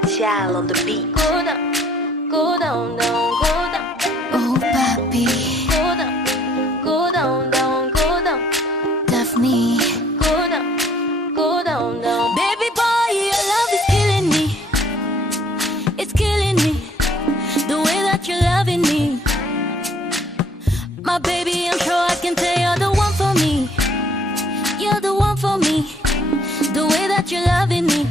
Child on the beat. Go down, go down, down, go down. Oh, papi. Go down, go down, down, go down. Daphne. Go down, go down, down. Baby boy, your love is killing me. It's killing me. The way that you're loving me. My baby, I'm sure I can tell you're the one for me. You're the one for me. The way that you're loving me.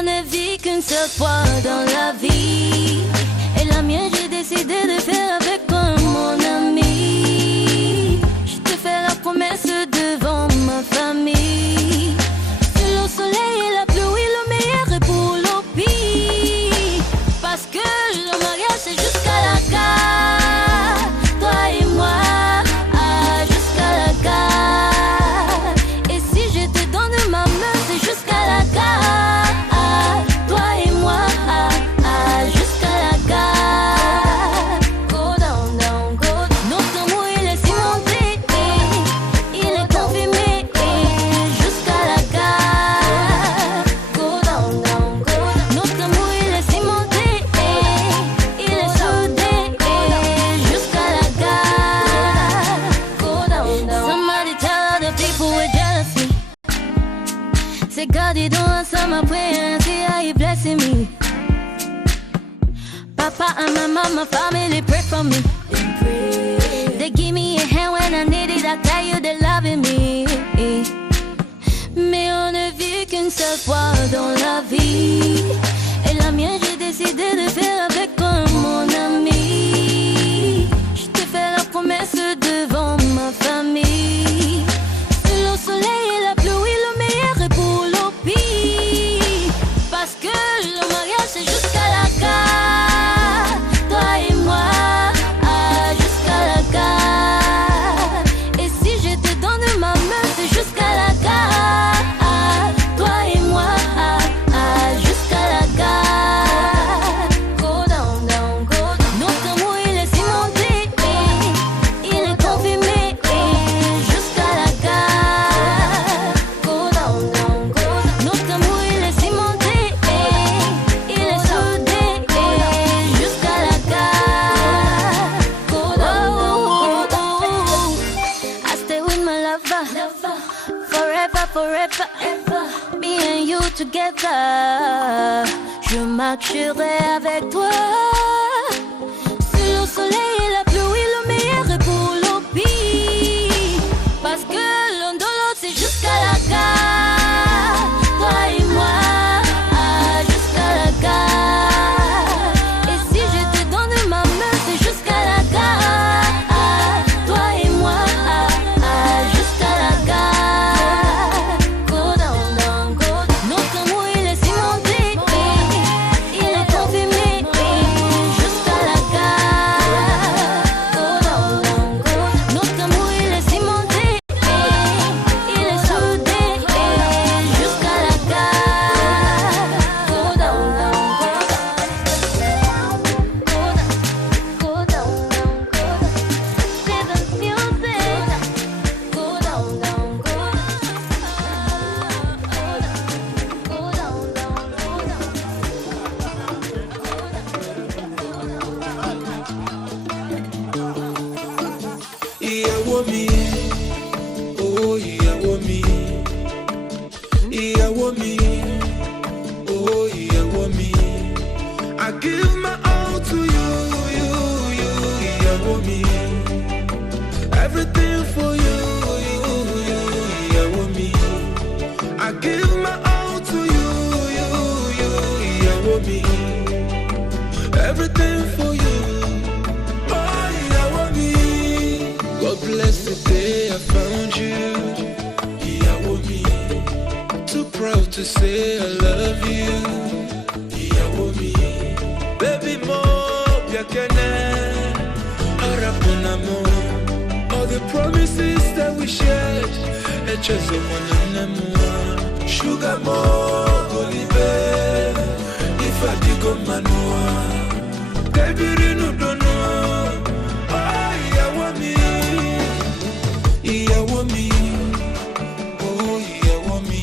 On ne vit qu'une seule fois dans la vie. Et la mienne, j'ai décidé de faire avec toi, mon ami. Je te fais la promesse devant ma famille. Que le soleil et la pluie, le meilleur est pour le pire. Parce que le mariage, c'est jusqu'à la gare. Toi et moi, jusqu'à la gare. Et si je te donne ma main, c'est jusqu'à la gare. Say God, you don't answer my prayer and see how you blessing me. Papa and my mama, family pray for me. They give me a hand when I need it. I tell you they're loving me. Mais on ne vit qu'une seule fois dans la vie. Et la mienne, j'ai décidé de faire avec toi, mon ami. Je te fais la promesse devant ma famille. Le soleil et la pluie, le meilleur est pour le pire. Parce que le mariage, c'est jusqu'à la gare. Toi et moi, jusqu'à la gare. Et si je te donne ma main, c'est jusqu'à la gare. Toi et moi, jusqu'à la gare. Go down, down, go down. Notre amour, il est cimenté. Il est confirmé. Jusqu'à la gare. Go down, down, go down. Notre amour, il est cimenté. Il est soudé. Jusqu'à la gare. Go down, go down. I stay with my lover. Forever, forever. Me and you together. Je marcherai avec toi. Sur le soleil et la pluie, le meilleur est pour le pire. Parce que l'un de l'autre, c'est jusqu'à la gare. Toi et moi, jusqu'à la gare. Et si je te donne ma main, c'est jusqu'à la gare. Toi et moi, jusqu'à la gare. Go down, down, go down. Notre amour, il est cimenté. Il est confirmé. Jusqu'à la gare. Go down, down, go down. Notre amour, il est cimenté. Il est soudé. Jusqu'à la gare. Go down, down, go down. Go down, down, go down. C'est the music. Go down, down, go down. Go down, down, go down. Ìyàwó mi, oh ìyàwó mi, ìyàwó mi, oh ìyàwó mi. I give my all to you, ìyàwó mi. Everything for you, ìyàwó mi. I give my all to you, ìyàwó mi. Everything for you. Oh, ìyàwó mi. God bless the day I found you. Ìyàwó mi. Too proud to say I love you. Ìyàwó mi. Baby mo biakene. Arapuna mo. All the promises that we shared. Echezo mwanana mua. Sugar mo golibe. Ifadigo manua. Kebirinu donua. Oh, ìyàwó mi. Ìyàwó mi. Oh, ìyàwó mi.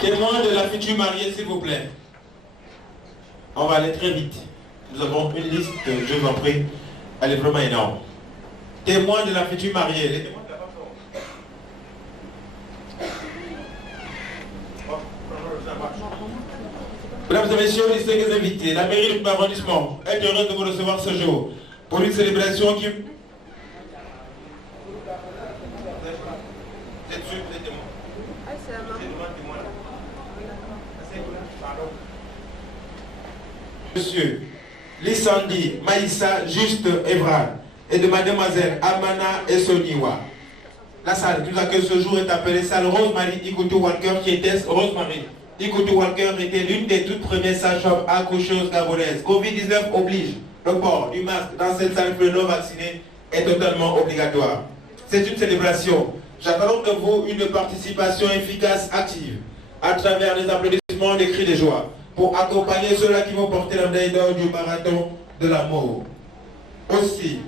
Témoin de la future mariée, s'il vous plaît. On va aller très vite. Nous avons une liste, je vous en prie. Elle est vraiment énorme. Témoin de la future mariée. Les témoins de la Mesdames et messieurs, les invités, la mairie du arrondissement est heureuse de vous recevoir ce jour pour une célébration qui... Vous êtes sûr que vous êtes témoin? Monsieur Lissandi Maïssa Juste Evra et de mademoiselle Amana Essoniwa. La salle qui nous accueille ce jour est appelée salle Rosemary Ikutu Walker, qui était Rosemary Ikutu Walker était l'une des toutes premières sages-femmes accoucheuses gabonaises. Covid-19 oblige. Le port du masque dans cette salle pour les non-vaccinés est totalement obligatoire. C'est une célébration. J'attends de vous une participation efficace, active, à travers les applaudissements, les cris de joie, pour accompagner ceux-là qui vont porter la médaille d'or du marathon de l'amour. Aussi,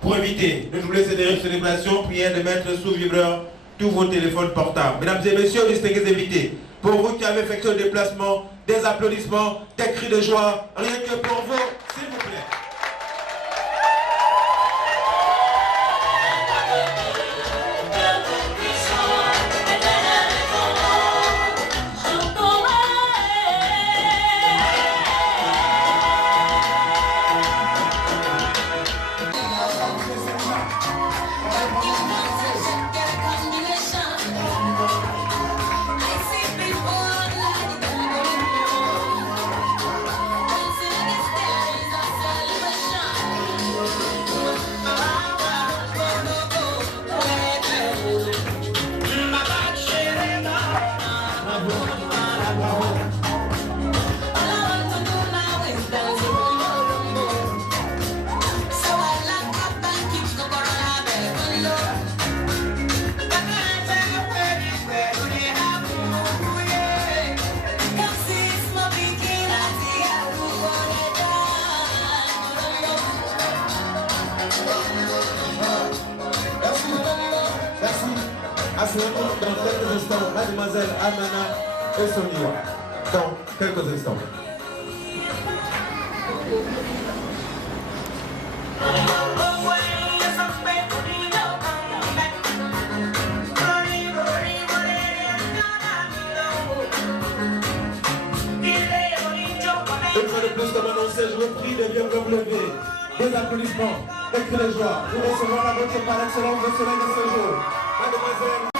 pour éviter de doubler cette célébration, priez de mettre sous vibreur tous vos téléphones portables. Mesdames et messieurs, distingués invités, pour vous qui avez effectué le déplacement, des applaudissements, des cris de joie, rien que pour vous, s'il vous plaît. Dans quelques instants, mademoiselle Amana Essoniwa. Dans quelques instants. Une fois de plus, comme annoncé, je vous prie de bien vous lever. Des applaudissements, des cris de joie. Nous recevons la voiture par excellence de soleil de ce jour. Mademoiselle.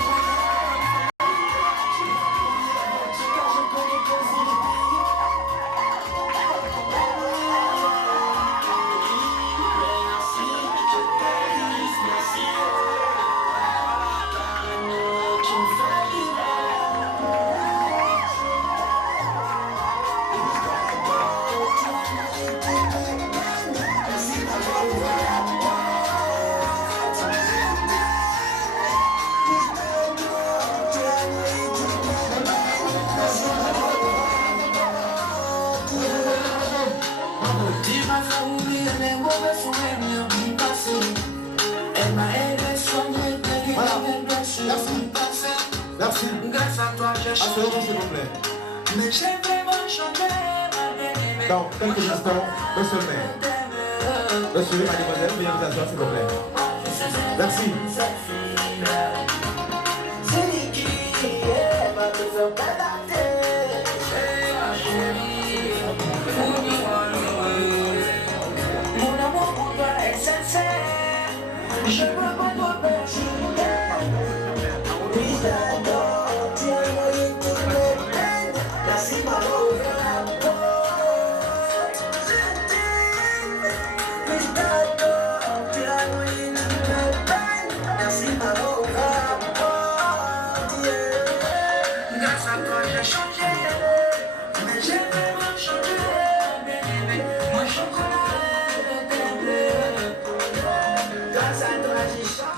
Asseyez-vous s'il vous plaît. Mais j'ai vraiment chanté. Dans quelques instants, monsieur le maire. Monsieur, mademoiselle, veuillez vous asseoir s'il vous plaît. Merci. Mon amour pour toi est sincère. Je veux pas toi oui, j'adore. Tu as noyé toutes mes peines. Merci m'a ouvert la porte. Je t'aime. Oui, j'adore. Tu as noyé toutes mes peines. Merci m'a ouvert la porte. Yeah. Grâce à toi j'ai changé. Mais j'ai vraiment changé. Moi je connais le temple. Grâce à toi j'ai changé.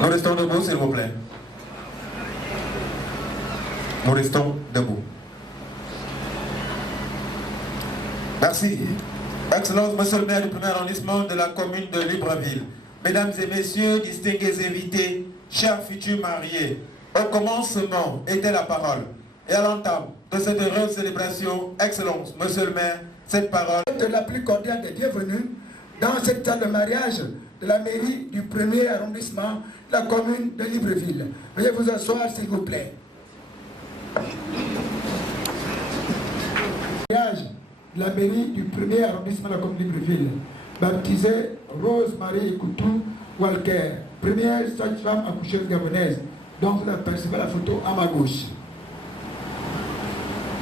Nous restons debout, s'il vous plaît. Nous restons debout. Merci. Excellence, monsieur le maire du premier arrondissement de la commune de Libreville. Mesdames et messieurs, distingués invités, chers futurs mariés, au commencement était la parole. Et à l'entame de cette heureuse célébration, Excellence, monsieur le maire, cette parole de la plus cordiale des bienvenus dans cette salle de mariage de la mairie du premier arrondissement de la commune de Libreville. Veuillez vous asseoir s'il vous plaît. Mariage de la mairie du premier arrondissement de la commune de Libreville, baptisée Rose-Marie Coutou Walker, première sage-femme accoucheuse gabonaise, dont vous apercevez la photo à ma gauche.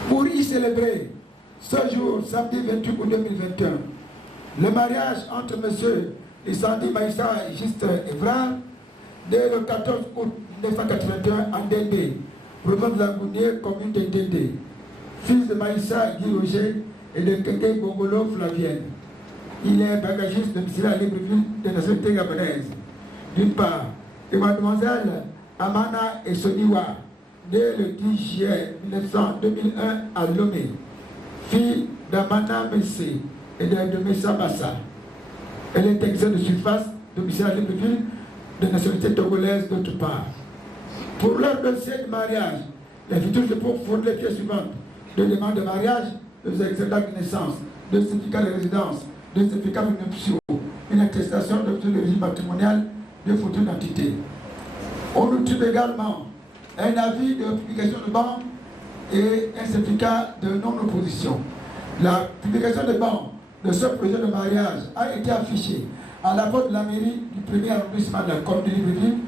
Pour y célébrer ce jour, samedi 28 août 2021, le mariage entre M. Lissandi Maïssa et Juste Evrard, dès le 14 août 1981 en Dendé, province de la Gounier, commune de Dendé, fils de Maïssa Guy Roger et de Keke Gongolo Flavienne. Il est bagagiste de domicile à Libreville de la nationalité gabonaise. D'une part, et mademoiselle Amana Essoniwa, née le 10 juillet 2001 à Lomé, fille d'Amana Messé et de Messa Bassa. Elle est exempte de surface, domicile à Libreville, de nationalité togolaise d'autre part. Pour leur dossier de mariage, les futurs époux fournissent les pièces suivantes: de demande de mariage, de extraits de naissance, de certificat de résidence, de certificat de nuptiaux, une attestation de régime matrimonial, de photos d'identité. On nous trouve également un avis de publication de banque et un certificat de non-opposition. La publication de banque de ce projet de mariage a été affichée à la porte de la mairie du premier arrondissement de la commune de Libreville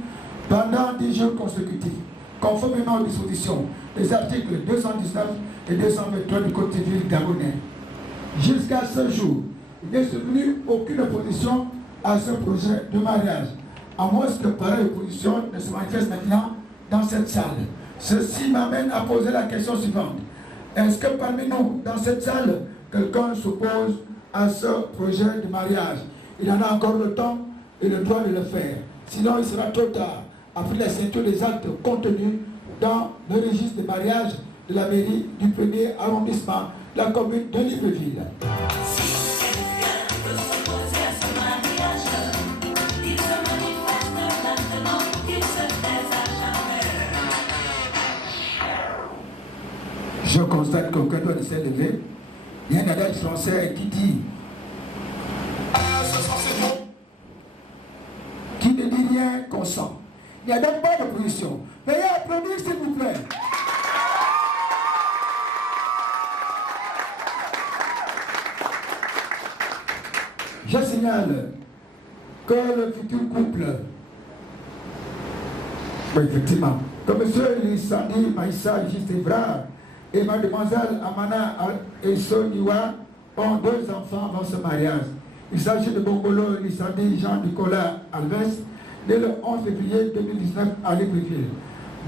pendant 10 jours consécutifs, conformément aux dispositions des articles 219 et 223 du Code civil gabonais. Jusqu'à ce jour, il n'est survenu aucune opposition à ce projet de mariage, à moins que pareille opposition ne se manifeste maintenant dans cette salle. Ceci m'amène à poser la question suivante. Est-ce que parmi nous, dans cette salle, quelqu'un s'oppose à ce projet de mariage? Il en a encore le temps et le droit de le faire. Sinon, il sera trop tard, après la ceinture des actes contenus dans le registre de mariage de la mairie du premier arrondissement de la commune de Libreville. Je constate qu'aucun doit ne s'est levé. Il y a un adage français qui dit qui ne dit rien consent. Il n'y a donc pas d'opposition. Veuillez applaudir s'il vous plaît. Je signale que le futur couple, oui, effectivement, que M. Lissandi Maïssa Juste Evrard et mademoiselle Amana Essoniwa ont 2 enfants avant ce mariage. Il s'agit de Bongolo Lissandi Jean-Nicolas Alves, né le 11 février 2019 à Libreville.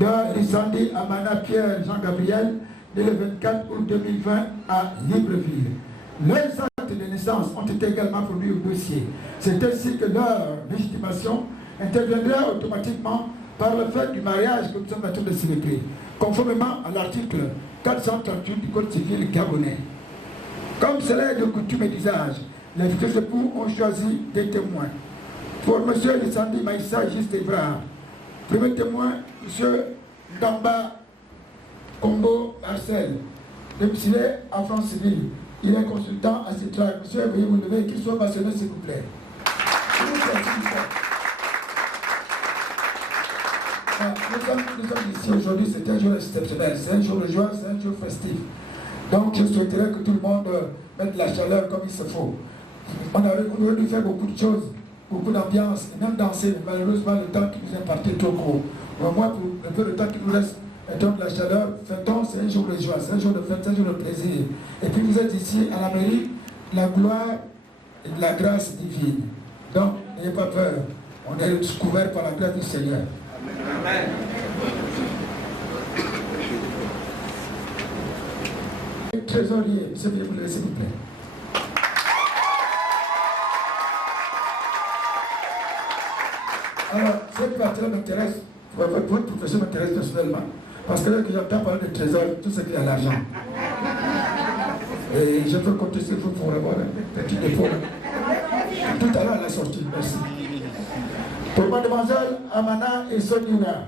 de Lissandi Amana Pierre Jean-Gabriel, né le 24 août 2020 à Libreville. Leurs actes de naissance ont été également produits au dossier. C'est ainsi que leur légitimation interviendra automatiquement par le fait du mariage que nous sommes en train de célébrer, conformément à l'article 438 du Code civil gabonais. Comme cela est de coutume et d'usage, les futurs époux ont choisi des témoins. Pour M. Lissandi Maïssa Juste Evrard, premier témoin, M. Damba Combo Marcel, domicilié en France civile. Il est consultant à Citrac. Monsieur, veuillez vous lever, qu'il soit mentionné, s'il vous plaît. Nous sommes ici aujourd'hui, c'est un jour exceptionnel, c'est un jour de joie, c'est un jour festif. Donc je souhaiterais que tout le monde mette la chaleur comme il se faut. On aurait dû faire beaucoup de choses, beaucoup d'ambiance, et même danser, mais malheureusement le temps qui nous est imparti est trop court. Au moins pour le peu de temps qui nous reste, mettons de la chaleur, fêtons, c'est un jour de joie, c'est un jour de fête, c'est un jour de plaisir. Et puis vous êtes ici à la mairie, la gloire et de la grâce divine. Donc n'ayez pas peur, on est couvert par la grâce du Seigneur. Amen. Trésorier, monsieur, veuillez vous lever, s'il vous plaît. Alors, cette partie-là m'intéresse, votre profession m'intéresse personnellement, parce que là que j'entends parler de trésor, tout ce qui est l'argent. Et je peux compter sur vous pour avoir un petit dépôt. Tout à l'heure à la sortie, merci. Pour mademoiselle Amana et Soniwa,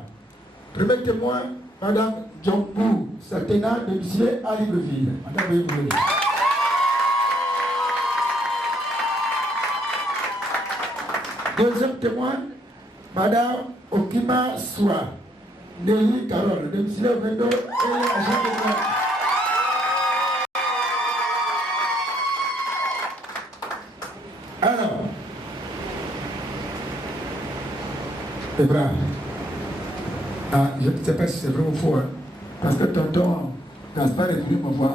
premier témoin, madame Djambou Satena, domiciliée à Libreville. Madame, veuillez vous lever. Deuxième témoin, madame Okima Soua, Nelly Carole, domiciliée au Vendo et agent de droit. Alors, Ebra, je ne sais pas si c'est vrai ou faux, hein, parce que tonton Gaspard est venu me voir.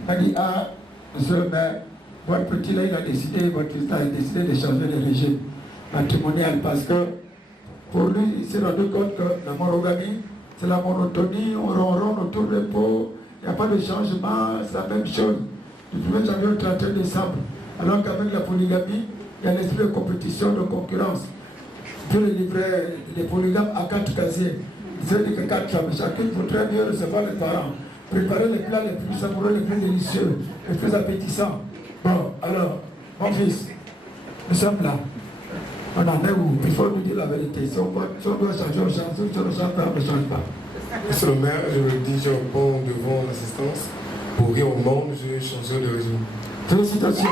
Il m'a dit, ah, monsieur le maire, votre petit là, il a décidé, votre fils a décidé de changer le régime matrimonial parce que pour lui, il s'est rendu compte que la monogamie, c'est la monotonie, on ronronne autour des pots, il n'y a pas de changement, c'est la même chose. Du 1er janvier au 31 décembre. Alors qu'avec la polygamie, il y a l'esprit de compétition, de concurrence. Dieu le livrait les polygames à 4 casiers. Il disait que 4 femmes, chacune voudrait mieux recevoir les parents, préparer les plats les plus savoureux, les plus délicieux, les plus appétissants. Bon, alors, mon fils, nous sommes là. On en est où? Il faut nous dire la vérité. Si on doit changer, on change. Si on ne change pas, on ne change pas. Monsieur le maire, je le dis, je réponds devant l'assistance. Pour rien au monde, je vais changer de régime. Félicitations.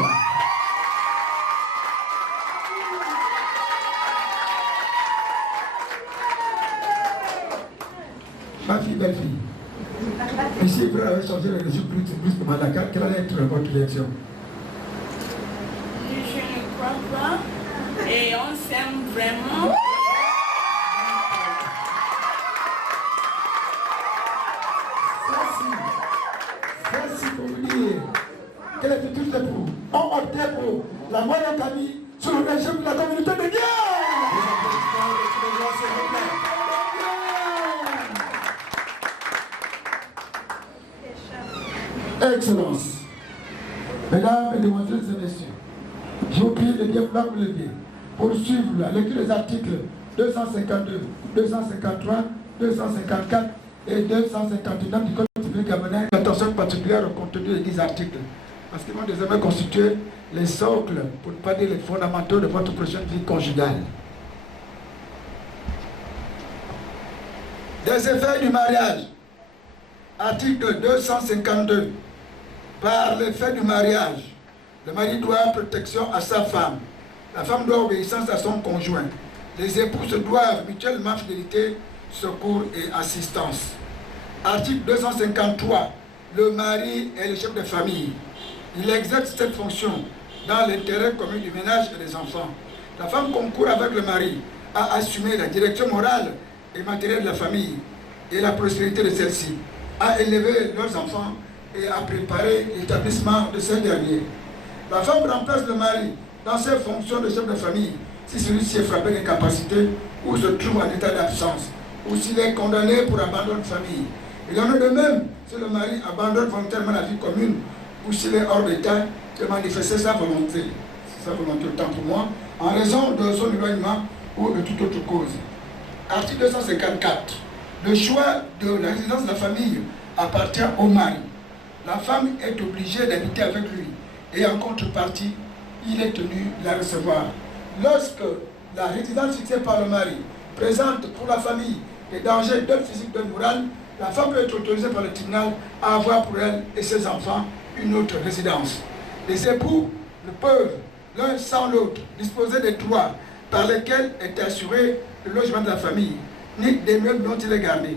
Ma fille, belle fille. Ici, vous avez changé le régime plus que Madaka. Quelle allait être votre réaction? Je ne crois pas. Et on s'aime vraiment. Merci pour vous dire que les futurs époux ont opté pour la monogamie sur le régime de la communauté de Dieu. Excellence. Mesdames, Mesdemoiselles et Messieurs, je vous prie de bien vouloir vous lever pour suivre la lecture des articles 252, 253, 254 et 259 du Code civil gabonais. Attention particulière au contenu des 10 articles, parce qu'ils vont désormais constituer les socles, pour ne pas dire les fondamentaux de votre prochaine vie conjugale. Des effets du mariage. Article 252. Par l'effet du mariage, le mari doit protection à sa femme. La femme doit obéissance à son conjoint. Les époux se doivent mutuellement fidélité, secours et assistance. Article 253. Le mari est le chef de famille. Il exerce cette fonction dans l'intérêt commun du ménage et des enfants. La femme concourt avec le mari à assumer la direction morale et matérielle de la famille et la prospérité de celle-ci, à élever leurs enfants et à préparer l'établissement de ces derniers. La femme remplace le mari dans ses fonctions de chef de famille si celui-ci est frappé d'incapacité ou se trouve en état d'absence ou s'il est condamné pour abandon de famille. Il en est de même si le mari abandonne volontairement la vie commune ou s'il est hors d'état de manifester sa volonté autant pour moi, en raison de son éloignement ou de toute autre cause. Article 254. Le choix de la résidence de la famille appartient au mari. La femme est obligée d'habiter avec lui et en contrepartie, il est tenu de la recevoir. Lorsque la résidence fixée par le mari présente pour la famille des dangers d'un physique, d'un moral, la femme peut être autorisée par le tribunal à avoir pour elle et ses enfants une autre résidence. Les époux ne peuvent, l'un sans l'autre, disposer des droits par lesquels est assuré le logement de la famille, ni des meubles dont il est gardé.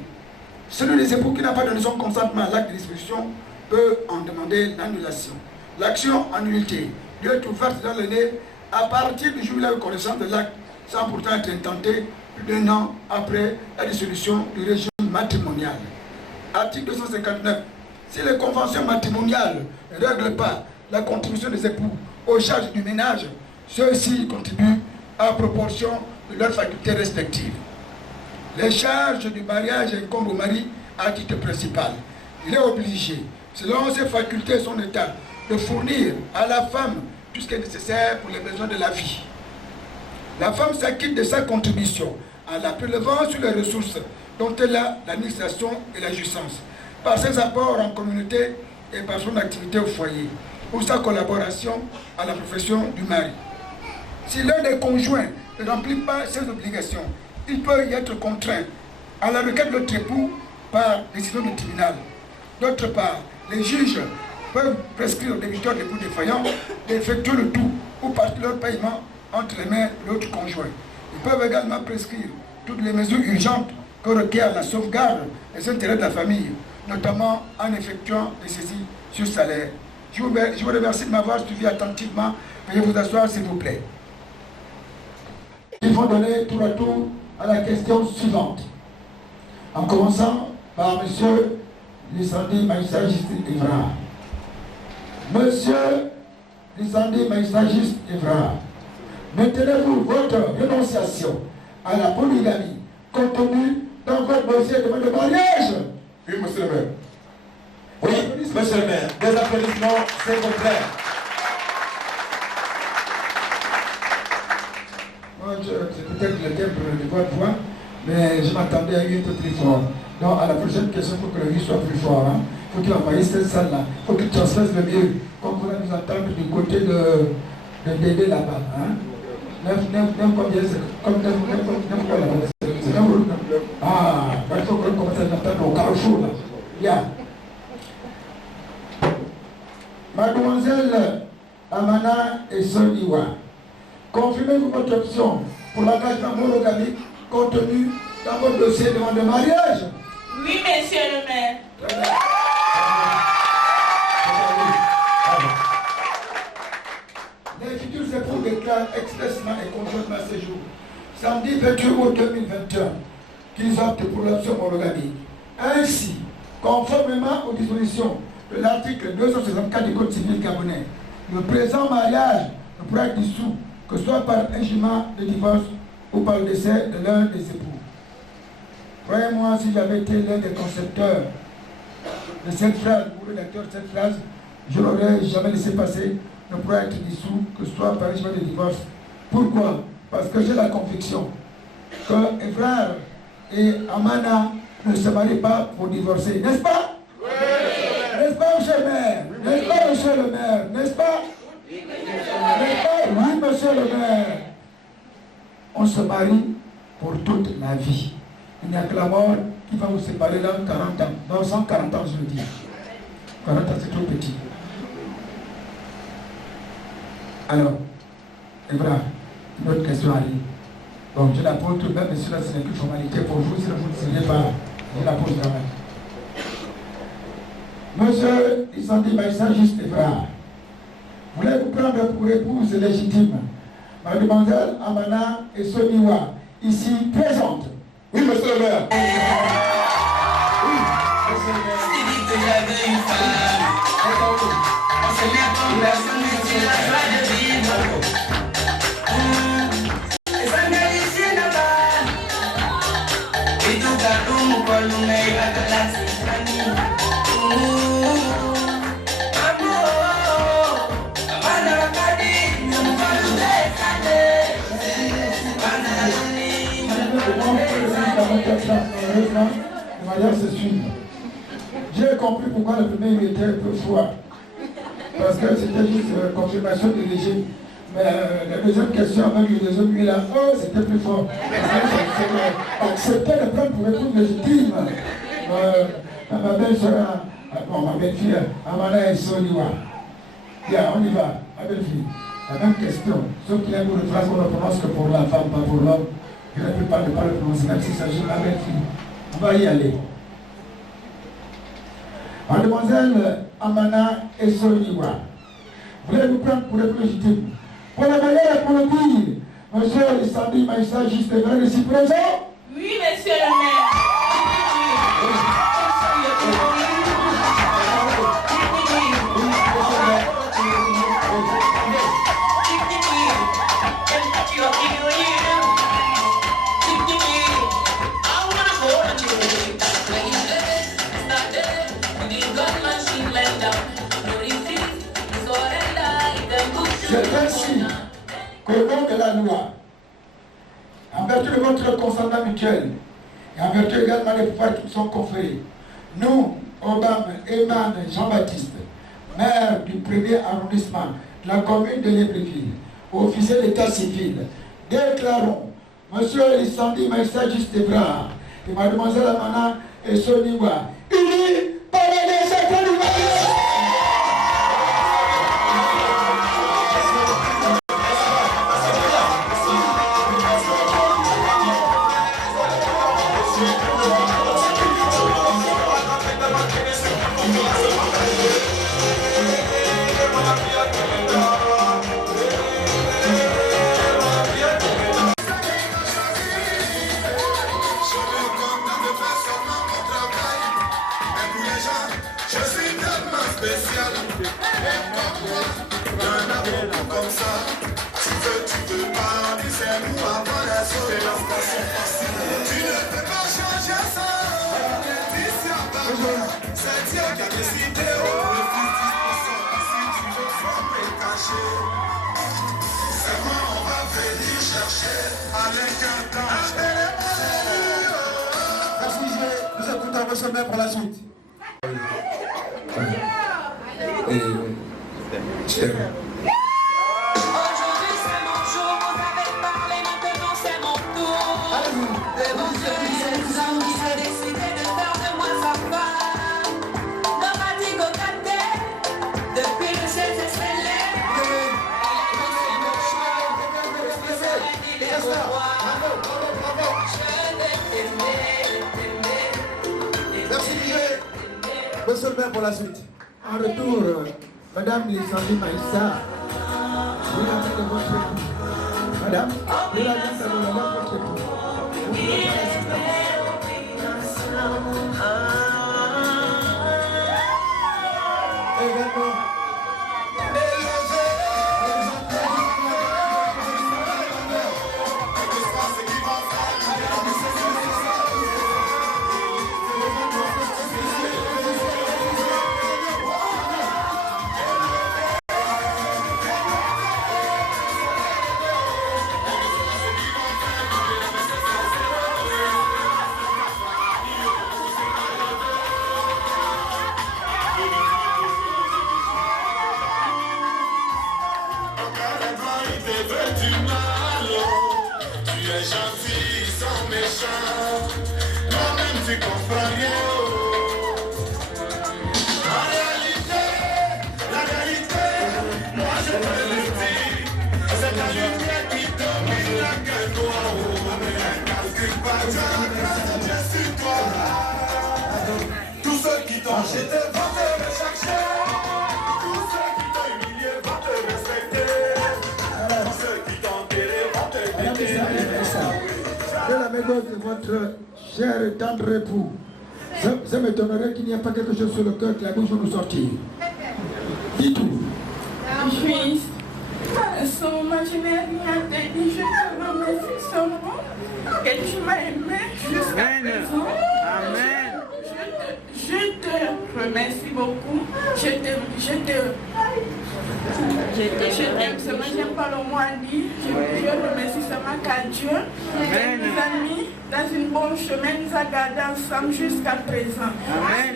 Celui des époux qui n'a pas donné son consentement à l'acte de distribution peut en demander l'annulation. L'action en nullité doit être ouverte dans le nez à partir du jour où il a eu connaissance de l'acte, sans pourtant être intenté plus d'1 an après la dissolution du régime matrimonial. Article 259. Si les conventions matrimoniales ne règlent pas la contribution des époux aux charges du ménage, ceux-ci contribuent à proportion de leurs facultés respectives. Les charges du mariage incombent au mari à titre principal. Il est obligé, selon ses facultés et son état, de fournir à la femme tout ce qui est nécessaire pour les besoins de la vie. La femme s'acquitte de sa contribution en la prélevant sur les ressources dont elle a l'administration et la jouissance, par ses apports en communauté et par son activité au foyer, ou sa collaboration à la profession du mari. Si l'un des conjoints ne remplit pas ses obligations, il peut y être contraint à la requête de l'autre époux par décision du tribunal. D'autre part, les juges peuvent prescrire aux débiteurs d'époux défaillants d'effectuer le tout ou partie de leur paiement entre les mains de l'autre conjoint. Ils peuvent également prescrire toutes les mesures urgentes que requiert la sauvegarde des intérêts de la famille, notamment en effectuant des saisies sur salaire. Je vous remercie de m'avoir suivi attentivement. Veuillez vous asseoir, s'il vous plaît. Il faut donner tour à tour à la question suivante. En commençant par M. Lissandi Maïssa Juste Evra. Monsieur Lissandi Maïssa Juste Evra, maintenez-vous votre renonciation à la polygamie contenue dans votre dossier de demande de mariage? Oui, monsieur le maire. Oui, monsieur le maire. Des applaudissements, s'il vous plaît. Moi, c'est peut-être le thème de votre voix, mais je m'attendais à un peu plus fort. Donc, à la prochaine question, il faut que le riz soit plus fort. Hein. Il faut qu'il envoie cette salle-là. Il faut qu'il transfère le mieux. Comme vous allez nous entendre du côté de Dédé là-bas. Hein. 9 combien c'est comme 9 quoi là-bas? C'est 9 roues. Ah, il faut qu'on commence à l'entendre au carrefour là. Bien. Mademoiselle Amana et Soniwa, confirmez-vous votre option pour l'engagement monogamique contenu dans votre dossier de demande de mariage? Oui, monsieur le maire. Les futurs époux déclarent expressément et conjointement à ce jour, samedi 28 août 2021, qu'ils optent pour l'option monogamique. Ainsi, conformément aux dispositions de l'article 264 du Code civil gabonais, le présent mariage ne pourra être dissous que soit par un jugement de divorce ou par le décès de l'un des époux. Croyez-moi, si j'avais été l'un des concepteurs de cette phrase ou rédacteur de cette phrase, je n'aurais jamais laissé passer, ne pourra être dissous que soit par un jugement de divorce. Pourquoi? Parce que j'ai la conviction que Evrar et Amana ne se marient pas pour divorcer, n'est-ce pas? Oui. N'est-ce pas, monsieur le maire? N'est-ce pas, monsieur le maire? N'est-ce pas? N'est-ce pas? Oui, monsieur le maire. On se marie pour toute la vie. Il n'y a que la mort qui va vous séparer dans 40 ans. Dans 140 ans, je le dis. 40 ans, c'est trop petit. Alors, Evra, une autre question arrive. Donc, je la pose tout de même, mais cela, ce n'est qu'une formalité pour vous, si vous ne savez pas. Je la pose quand même. Monsieur Lissandi Maïssa Juste Evra, voulez-vous prendre pour épouse légitime Mademoiselle Amana et Soniwa, ici présentes? Oui, monsieur le maire. Oui, monsieur le maire. Il dit que j'avais une femme. On se met comme personne, c'est la joie de vivre. Et s'organiser là-bas. Itu garum volume adalah sisani. Le mariage se suit. J'ai compris pourquoi le premier il était un peu froid. Parce que c'était juste confirmation du régime. Mais la deuxième question avec le deuxième lui là, oh, c'était plus fort. Accepter de prendre pour épouse légitime. Ma belle-soeur, bon, ma belle-fille, Amana et Soniwa. Bien, on y va, ma belle-fille. La même question, sauf qu'il y a une autre phrase qu'on ne prononce que pour la femme, pas pour l'homme. Je ne peux pas ne pas le prononcer, même s'il s'agit de ma belle-fille. On va y aller. Mademoiselle Amana et Soniwa, voulez vous prendre pour être légitime? Pour la manière pour le dire, monsieur Lissandi Maïssa, juste vrai, ici présent? Oui, monsieur le maire. C'est ainsi qu'au nom de la loi, en vertu de votre consentement mutuel et en vertu également des pouvoirs qui sont conférés, nous, Obama Eman Jean-Baptiste, maire du 1er arrondissement de la commune de Libreville, officier d'état civil, déclarons monsieur Lissandi Maïssa Juste-Evrard et mademoiselle Amana et Soniwa unis par les secrets du mariage. Nous écoutons votre sommet pour la suite. Aujourd'hui c'est mon jour, vous avez parlé, maintenant c'est mon tour. Devant Dieu et les hommes qui a décidé de faire de moi sa femme. Nomadique au cadet, depuis le ciel s'est célèbre. Il a laissé mon choix, je me serai dit les roi. Je vais t'aimer. Merci Michel. Monsieur le maire pour la suite. En retour, Madame Lissandi Maïssa, vous l'avez de votre époux. Madame, vous l'avez de votre époux. Vous pouvez faire l'assistance. Également, tous ceux qui t'ont jeté vont te rechercher. Tous ceux qui t'ont humilié vont te respecter. Tous ceux qui t'ont enterré vont te quitter. de la méthode de votre cher et tendre époux, ça m'étonnerait qu'il n'y ait pas quelque chose sur le cœur qui la bouche nous sortir. Dis tout. Je suis son imaginaire qui a été dit, je te remercie son nom, que tu m'as aimé jusqu'à présent. Merci beaucoup. Je t'aime seulement, j'aime pas le mot à dire. Je remercie seulement qu'à Dieu. Et nous a mis dans une bonne chemin, nous a gardés ensemble jusqu'à présent. Amen.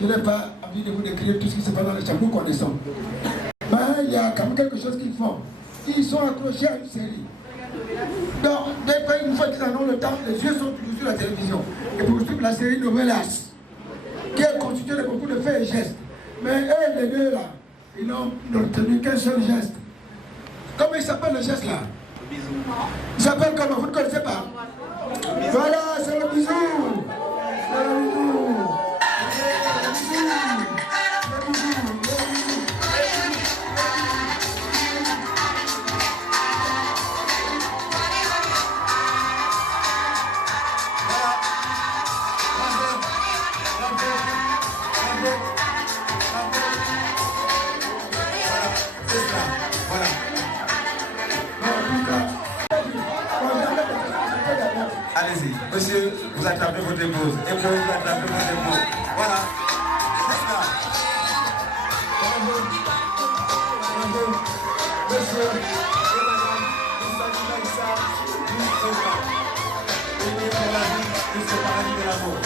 Je n'ai pas envie de vous décrire tout ce qui se passe dans les chambres, nous connaissons. Mais il y a quand même quelque chose qu'ils font. Ils sont accrochés à une série. Donc, dès qu'une fois qu'ils en ont le temps, les yeux sont toujours sur la télévision. Et pour suivre la série Novelas, qui est constituée de beaucoup de faits et gestes. Mais eux, les deux là, ils n'ont retenu qu'un seul geste. Comment il s'appelle le geste là? Il s'appelle comment? Vous ne connaissez pas? Voilà, c'est le bisou. C'est le bisou. Allez-y, monsieur, vous attrapez votre épouse. Et vous attrapez votre épouse. Voilà. C'est ça. Bravo. Monsieur et madame, nous saluons ça. Unis pour la vie et ce paradis de l'amour.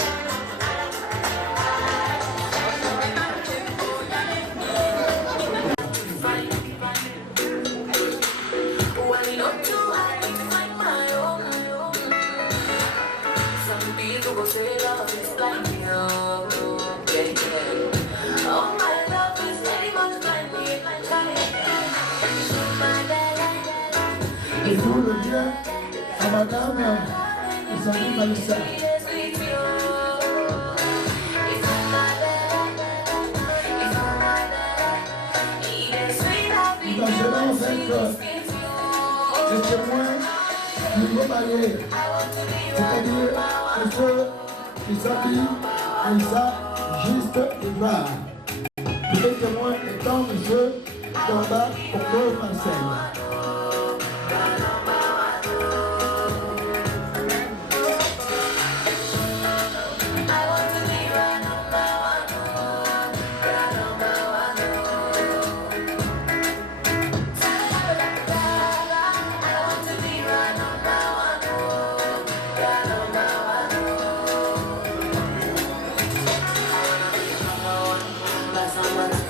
Et pour le dire à madame Isabelle Malissa. Nous enchaînons avec les témoins du nouveau marié, c'est-à-dire le feu Isabi Aïssa Juste Ibrahim. Le deux témoins étant M. Gamba Congo Marcel.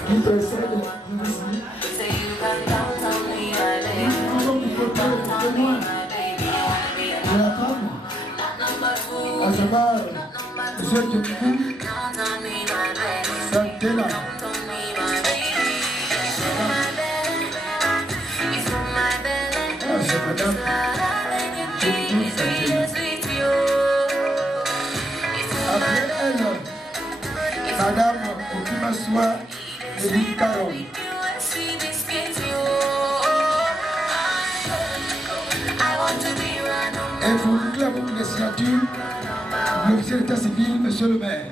Qui précède ici. Nous sommes du côté du témoin de la femme, à savoir M. Tchoukou, Santena. C'est madame Tchoukou Santena. Après elle, madame Okimaswa Eric Caron. Et pour nous avons les signatures de l'officier d'état civil, monsieur le maire.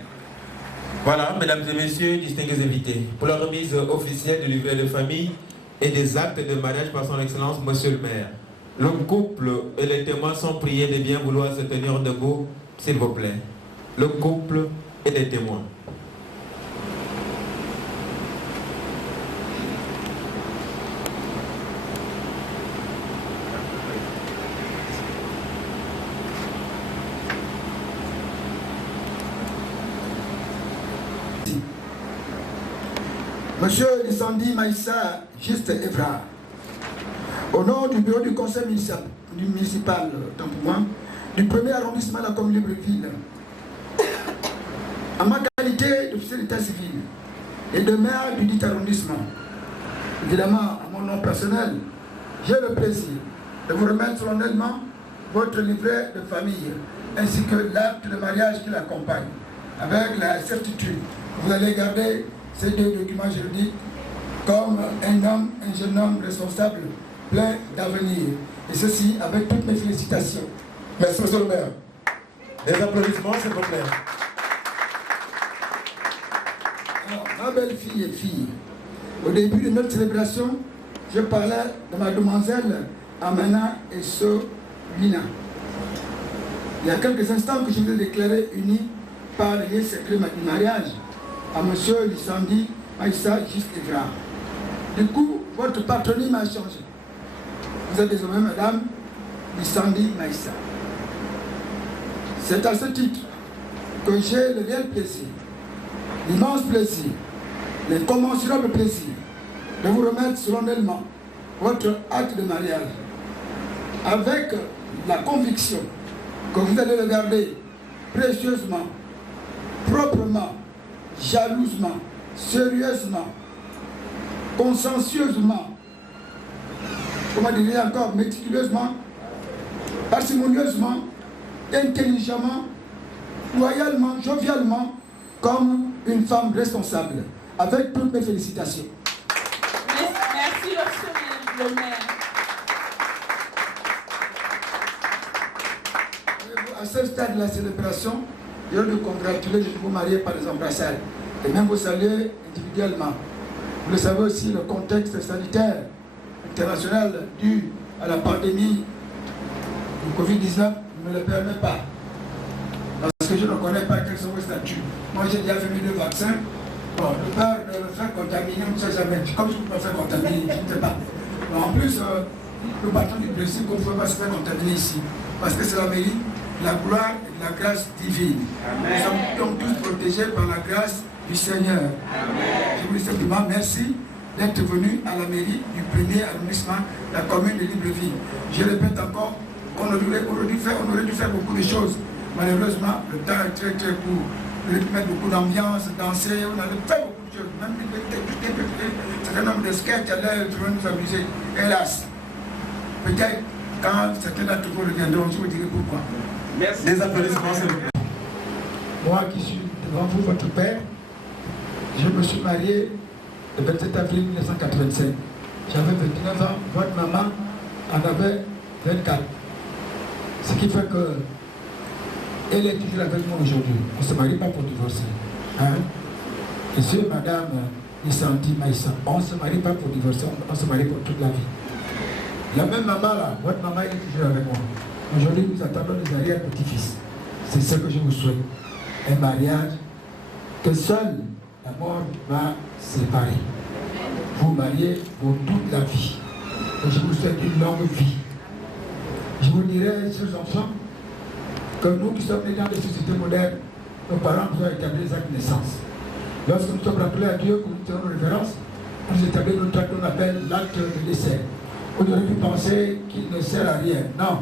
Voilà, mesdames et messieurs, distingués invités, pour la remise officielle de livret de famille et des actes de mariage par son excellence, monsieur le maire. Le couple et les témoins sont priés de bien vouloir se tenir debout, s'il vous plaît. Le couple et les témoins. Monsieur Lissandi Maïssa Juste Evra, au nom du bureau du conseil municipal du premier arrondissement de la commune de Libreville, en ma qualité d'officier d'état civil et de maire du dit arrondissement, évidemment à mon nom personnel, j'ai le plaisir de vous remettre solennellement votre livret de famille ainsi que l'acte de mariage qui l'accompagne, avec la certitude que vous allez garder ces deux documents juridiques comme un homme, un jeune homme responsable, plein d'avenir. Et ceci avec toutes mes félicitations. Merci, monsieur le maire. Des applaudissements, s'il vous plaît. Alors, ma belle-fille et fille, au début de notre célébration, je parlais de ma demoiselle Amana et Solina. Il y a quelques instants que je vous ai déclaré unis par le secret du mariage à M. Lissandi Maïssa Juste Evra. Du coup, votre patronyme a changé. Vous êtes désormais Madame Lissandi Maïssa. C'est à ce titre que j'ai le réel plaisir, l'immense plaisir, l'incommensurable plaisir de vous remettre solennellement votre acte de mariage avec la conviction que vous allez le garder précieusement, proprement, jalousement, sérieusement, consciencieusement, comment dire encore, méticuleusement, parcimonieusement, intelligemment, loyalement, jovialement, comme une femme responsable, avec toutes mes félicitations. Merci, le maire. À ce stade de la célébration, je veux vous congratuler, je vous marier par les embrassades et même vous saluer individuellement. Vous le savez aussi, le contexte sanitaire international dû à la pandémie du Covid-19 ne me le permet pas. Parce que je ne connais pas quels sont vos statuts. Moi, j'ai déjà fait mes 2 vaccins. Bon, le peur de me faire contaminer, on ne sait jamais. Comme je peux me faire contaminer, je ne sais pas. Mais en plus, nous partons du principe qu'on ne peut pas se faire contaminer ici. Parce que c'est la mairie, la gloire et la grâce divine. Amen. Nous sommes donc tous protégés par la grâce du Seigneur. Amen. Je vous dis simplement merci d'être venu à la mairie du premier arrondissement de la commune de Libreville. Je répète encore, on aurait dû faire beaucoup de choses. Malheureusement, le temps est très très court. On aurait dû mettre beaucoup d'ambiance, danser, on avait fait beaucoup de choses. Même un certain nombre de sketchs allaient nous amuser. Hélas, peut-être quand certains d'entre vous reviendront, je vous dirai pourquoi. Merci. Des applaudissements, s'il vous plaît. Moi qui suis devant vous, votre père, je me suis marié le 27 avril 1985. J'avais 29 ans, votre maman en avait 24. Ce qui fait que elle est toujours avec moi aujourd'hui. On ne se marie pas pour divorcer. Hein? Monsieur et madame Lissandi Maïssa, on ne se marie pas pour divorcer, on se marie pour toute la vie. La même maman là, votre maman est toujours avec moi. Aujourd'hui, nous attendons les arrière-petits-fils. C'est ce que je vous souhaite. Un mariage que seule la mort va séparer. Vous mariez pour toute la vie. Et je vous souhaite une longue vie. Je vous dirai, chers enfants, que nous qui sommes nés dans des sociétés modernes, nos parents nous ont établi les actes de naissance. Lorsque nous sommes rappelés à Dieu, que nous tenons référence, nous établissons notre acte qu'on appelle l'acte de décès. On aurait pu penser qu'il ne sert à rien. Non,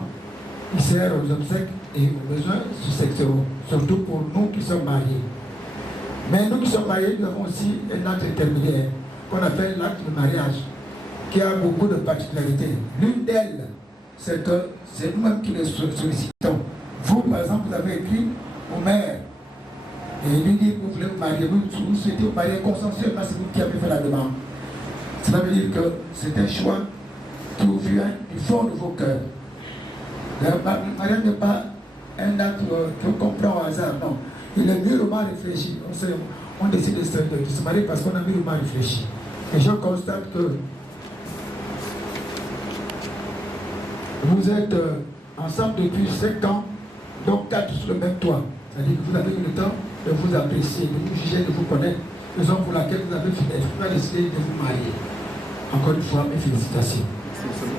il sert aux obsèques et aux besoins successoraux, surtout pour nous qui sommes mariés. Mais nous qui sommes mariés, nous avons aussi un acte intermédiaire qu'on appelle l'acte de mariage, qui a beaucoup de particularités. L'une d'elles, c'est que c'est nous-mêmes qui les sollicitons. Vous, par exemple, vous avez écrit au maire et lui dit que vous voulez vous marier, vous souhaitez vous marier consensuellement, c'est vous qui avez fait la demande. Cela veut dire que c'est un choix qui vous vient du fond de vos cœurs. Le mariage n'est pas un acte que l'on comprend au hasard, non. Il est mûrement réfléchi. On décide de se marier parce qu'on a mûrement réfléchi. Et je constate que vous êtes ensemble depuis 5 ans, donc 4 sur le même toit. C'est-à-dire que vous avez eu le temps de vous apprécier, de vous juger, de vous connaître, raison pour laquelle vous avez décidé de vous marier. Encore une fois, mes félicitations.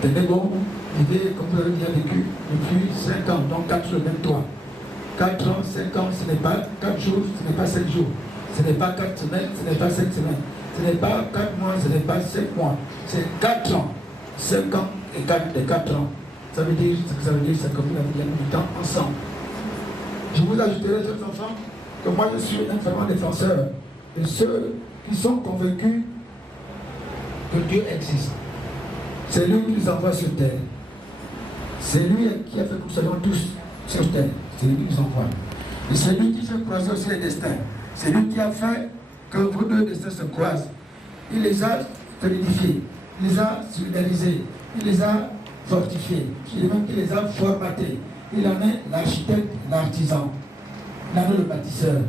Tenez bon, vivez comme vous avez déjà vécu depuis 5 ans, donc 4 sur le même toit. 4 ans, 5 ans, ce n'est pas 4 jours, ce n'est pas 5 jours. Ce n'est pas 4 semaines, ce n'est pas 5 semaines. Ce n'est pas 4 mois, ce n'est pas 5 mois. C'est 4 ans. 5 ans et 4 ans. Ça veut dire, ce que ça veut dire, c'est que vous avez mis du temps ensemble. Je vous ajouterai, chers enfants, que moi je suis un fervent défenseur de ceux qui sont convaincus que Dieu existe. C'est lui qui nous envoie sur terre. C'est lui qui a fait que nous soyons tous sur terre. C'est lui qui nous envoie. Et c'est lui qui fait croiser aussi les destins. C'est lui qui a fait que vos deux destins se croisent. Il les a solidifiés, il les a solidarisés, il les a fortifiés, il les a formatés. Il en est l'architecte, l'artisan, il en est le bâtisseur.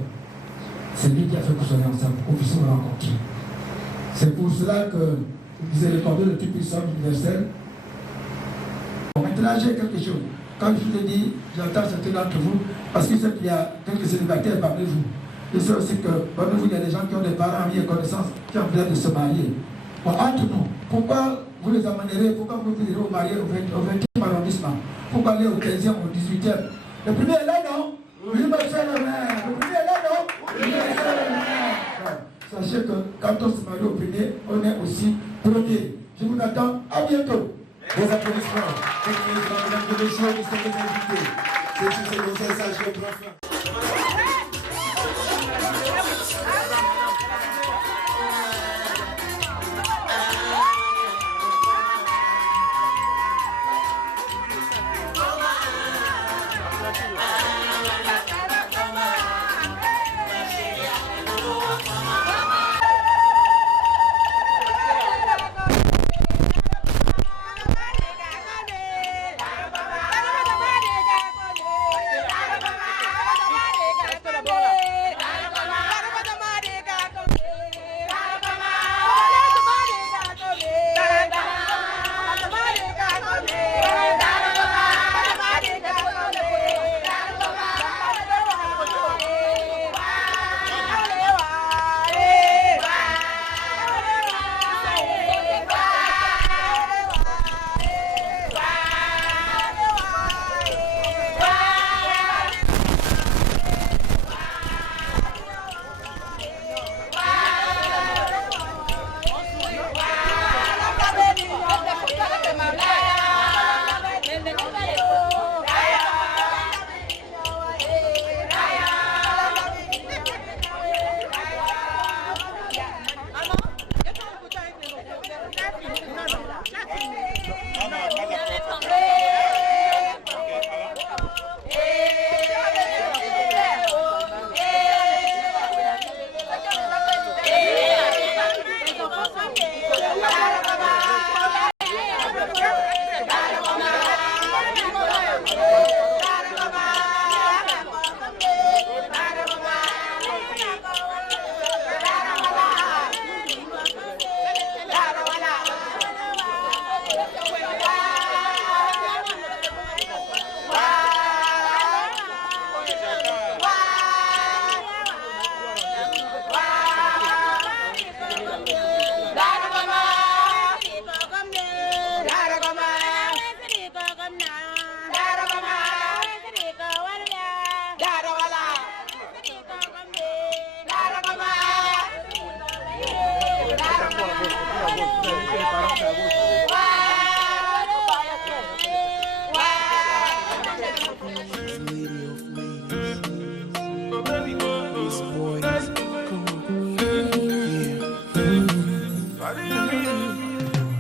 C'est lui qui a fait que nous soyons ensemble, qu'on puisse nous rencontrer. C'est pour cela que vous avez répondu le Tout-Puissant universel. Maintenant, j'ai quelque chose. Quand je vous ai dit, j'entends certains d'entre vous, parce que je sais qu'il y a quelques célibataires parmi vous. Je sais aussi que parmi vous, il y a des gens qui ont des parents, amis et connaissances, qui ont besoin de se marier. Bon, entre nous, pourquoi vous les amènerez, pourquoi vous les irez marier au 20e arrondissement? Pourquoi aller au 15e, au 18e? Le premier est là, non? Oui, monsieur le maire. Le premier est là, non? Oui, monsieur le maire. Sachez que quand on se marie au premier, on est aussi premier. Je vous attends. À bientôt. Vos applaudissements. Mesdames et messieurs, nous sommes les invités. C'est sur ces conseils sages que prend fin.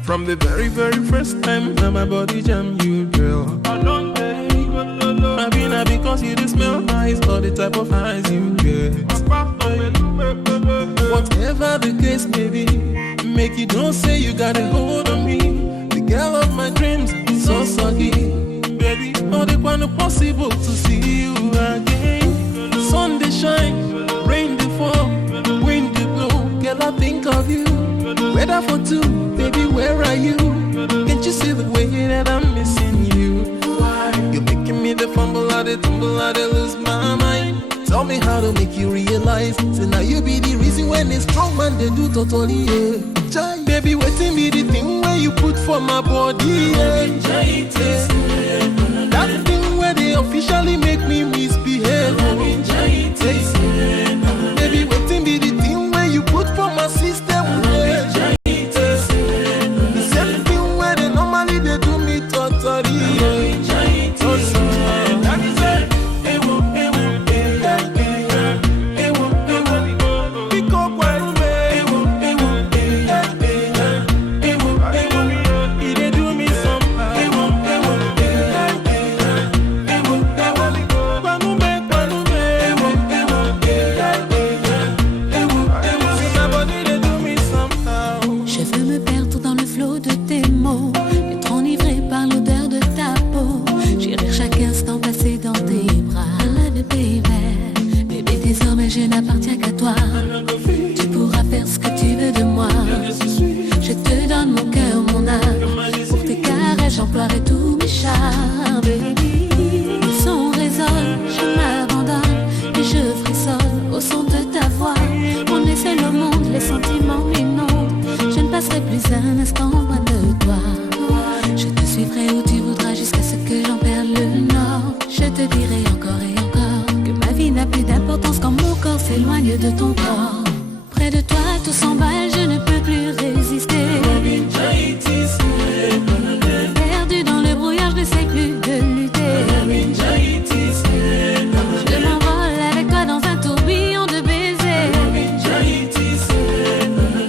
From the very, very first time that my body jam you, girl. Maybe not because you do smell nice or the type of eyes you get. Whatever the case may be, make you don't say you got a hold on me. The girl of my dreams, so soggy. Baby, all the one possible to see you again. Sun they shine, rain they fall, wind they blow. Girl, I think of you. Weather for two, baby, where are you? Can't you see the way that I'm missing you? Why? You're making me the fumble, I the tumble, I the lose my mind. Tell me how to make you realize. Say now you be the reason when a strong man they do totally, yeah. Baby, waiting me the thing where you put for my body, yeah. That thing where they officially make me misbehave. Baby, waiting me the thing where you put for my system, yeah. The same thing where they normally they do me totally, yeah. That is it. un instant loin de toi. Je te suivrai où tu voudras jusqu'à ce que j'en perde le nord. Je te dirai encore et encore que ma vie n'a plus d'importance quand mon corps s'éloigne de ton corps. Près de toi tout s'emballe, je ne peux plus résister. Perdu dans le brouillard, je ne sais plus de lutter. Je m'envole avec toi dans un tourbillon de baisers.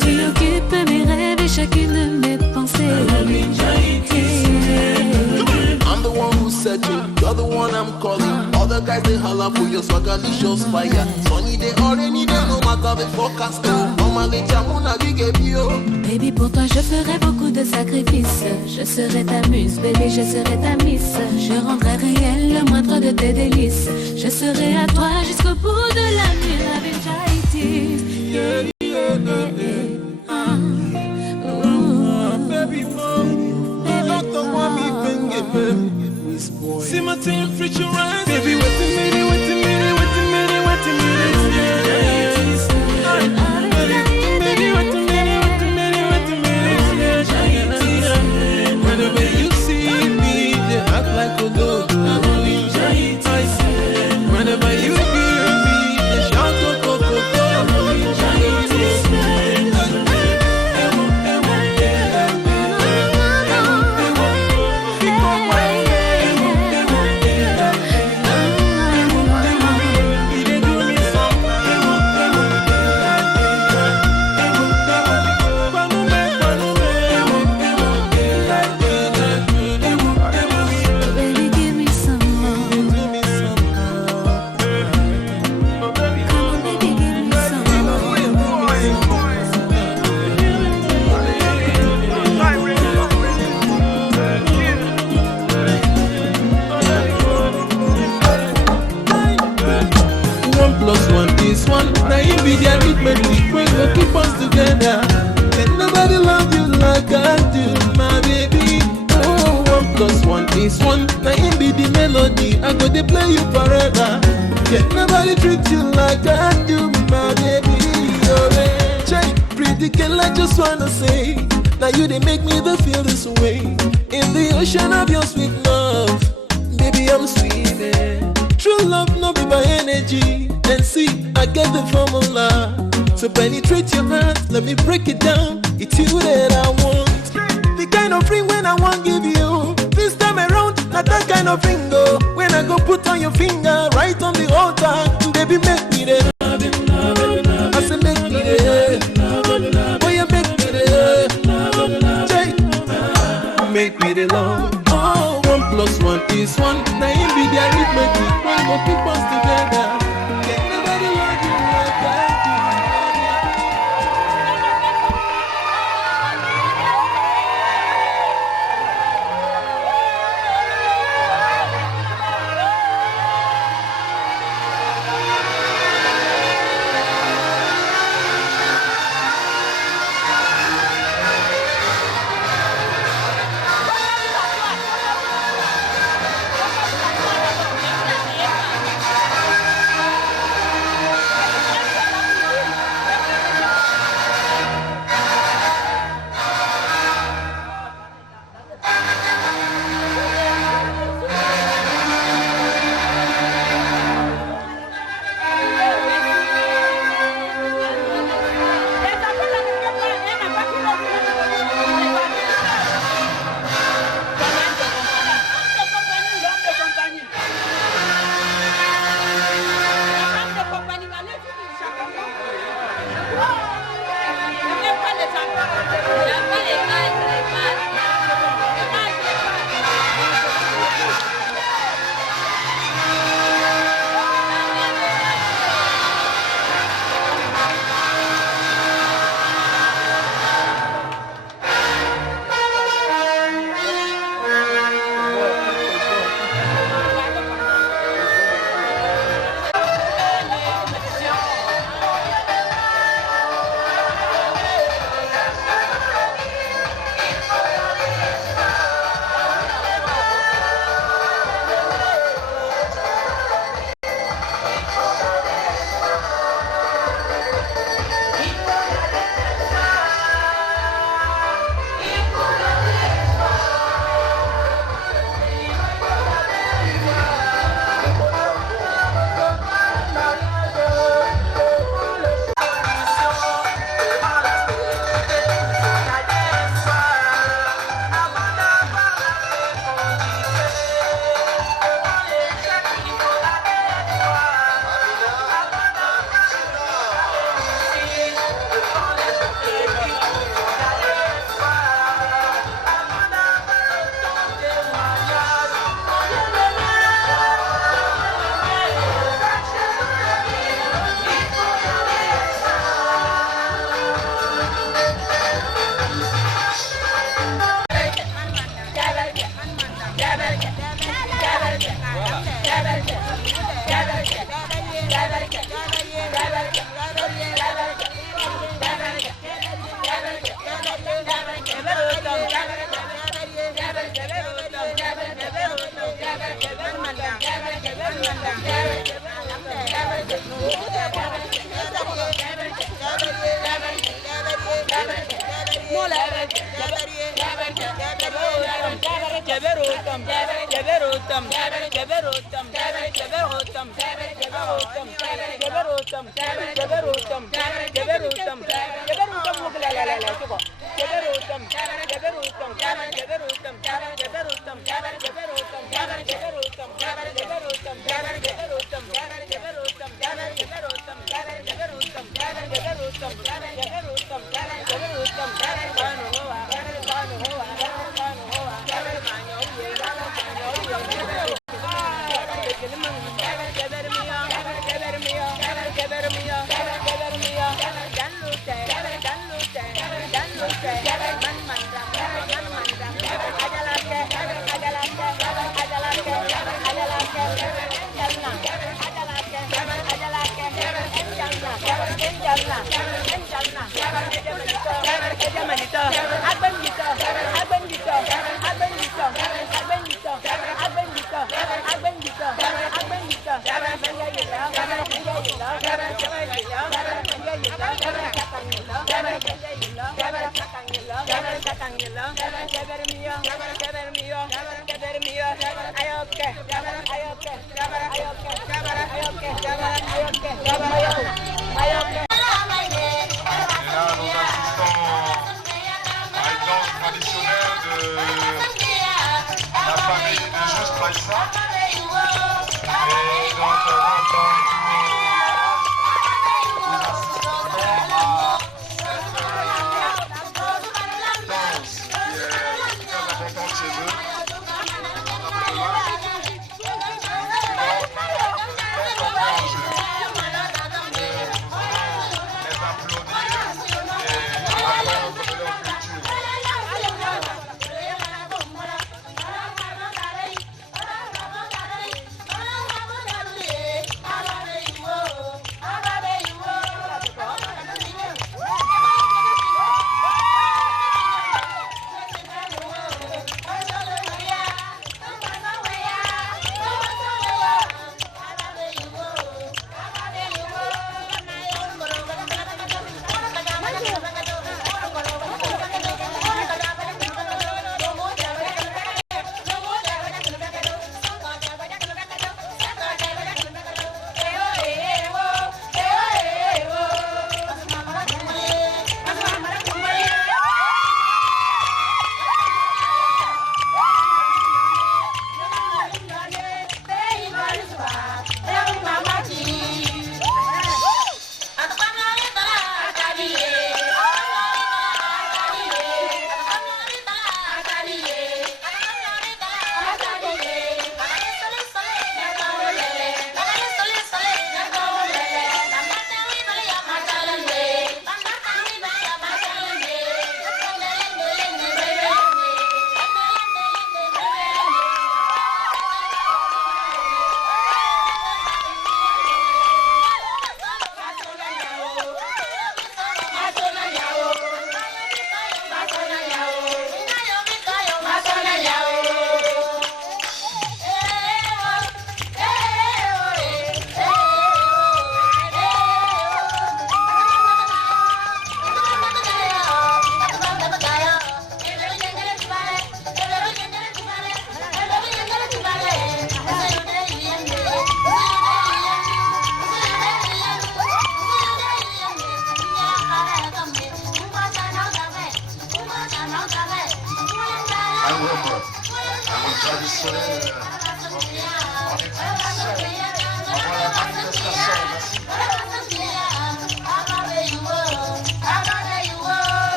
Tu occupes mes rêves et chacune de mes pensées. I'm the one who's searching, you're the one I'm calling. All the guys they holler for your swagger, shows fire. Sunny day or rainy day, no matter the forecast. Baby, pour toi je ferai beaucoup de sacrifices. Je serai ta muse, baby, je serai ta miss. Je rendrai réel le moindre de tes délices. Je serai à toi jusqu'au bout de la nuit. See my temperature rise. Baby, wait a minute, wait a minute, wait a minute, wait a minute, yeah. Whenever you see me, they act like a dog. Whenever you hear me, they shout go go go go. Be the arithmetic, we go keep us together. Can nobody love you like I do, my baby. Oh, 1 + 1 is 1. Now it be the melody, I go to play you forever. Can nobody treat you like I do, my baby. Oh, hey. Pretty girl, I just wanna say, now you they make me the feel this way. In the ocean of your sweet love, baby, I'm swimming. True love, no be by energy. And see, I get the formula. So penetrate your heart, let me break it down. It's you that I want. The kind of ring when I want give you. This time around, not that kind of ring go. When I go put on your finger, right on the altar. Baby, make me there. I say make me there. Boy, you make me there. Make me the love. Oh, 1 + 1 is 1. Now you be the arithmetic. We go keep us together.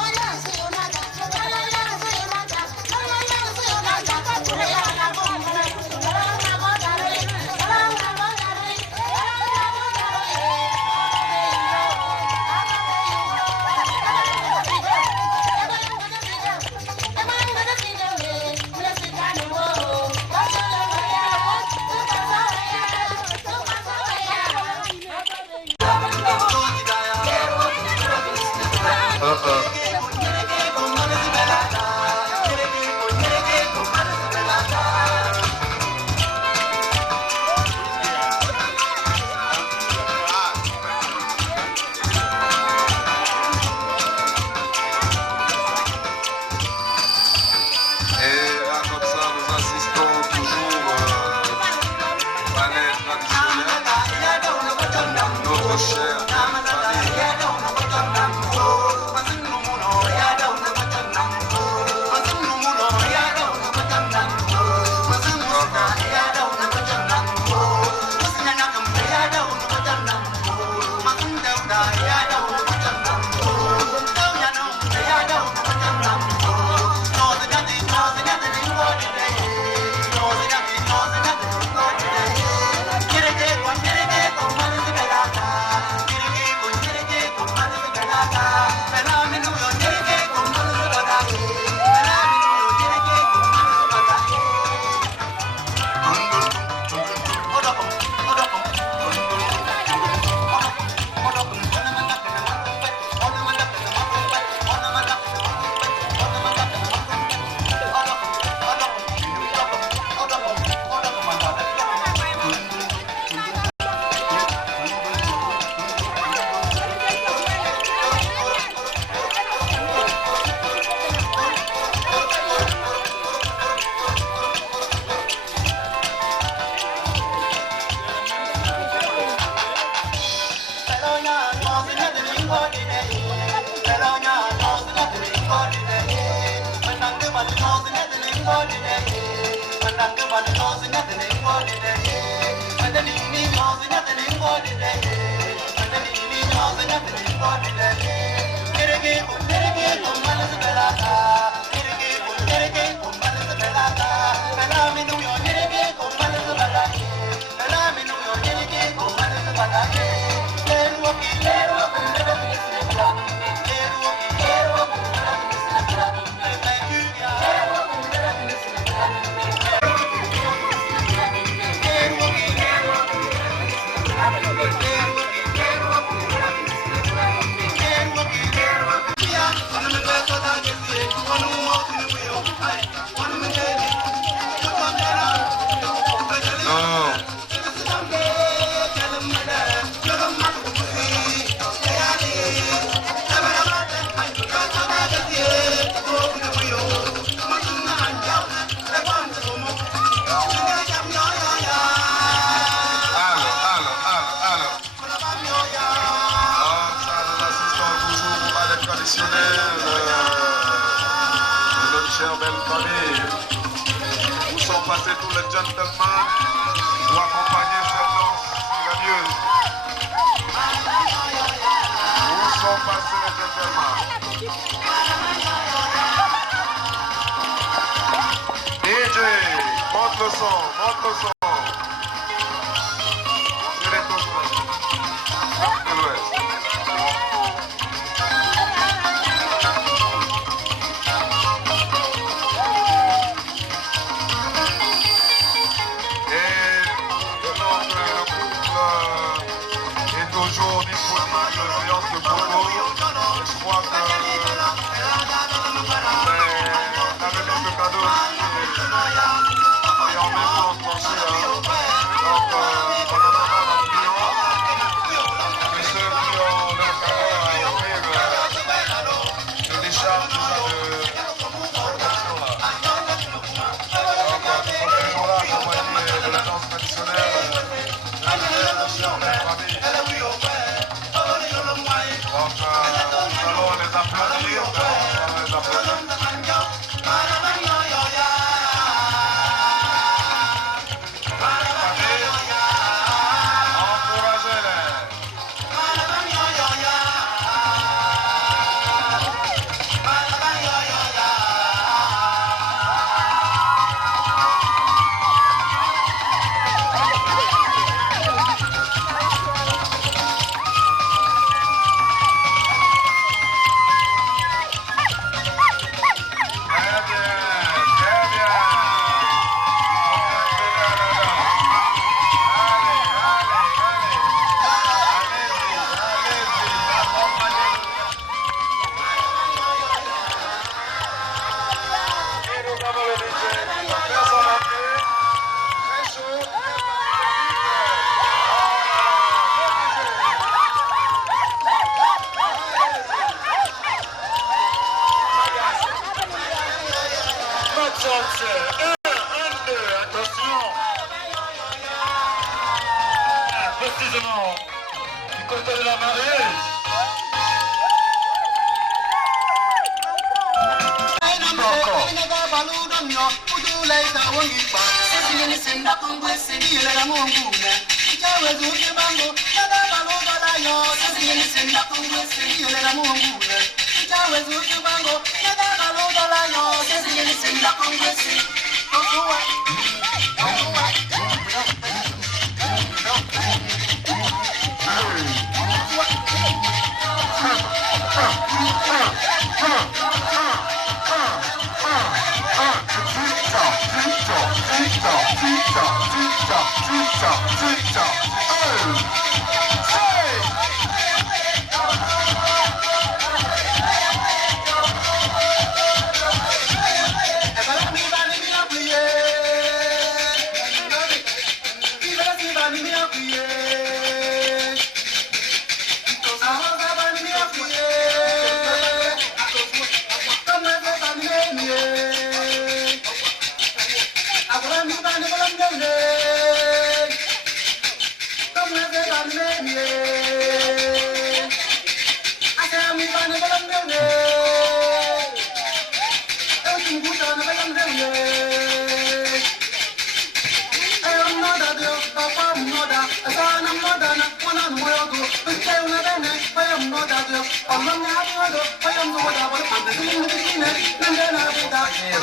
Oye, côté de la mariée.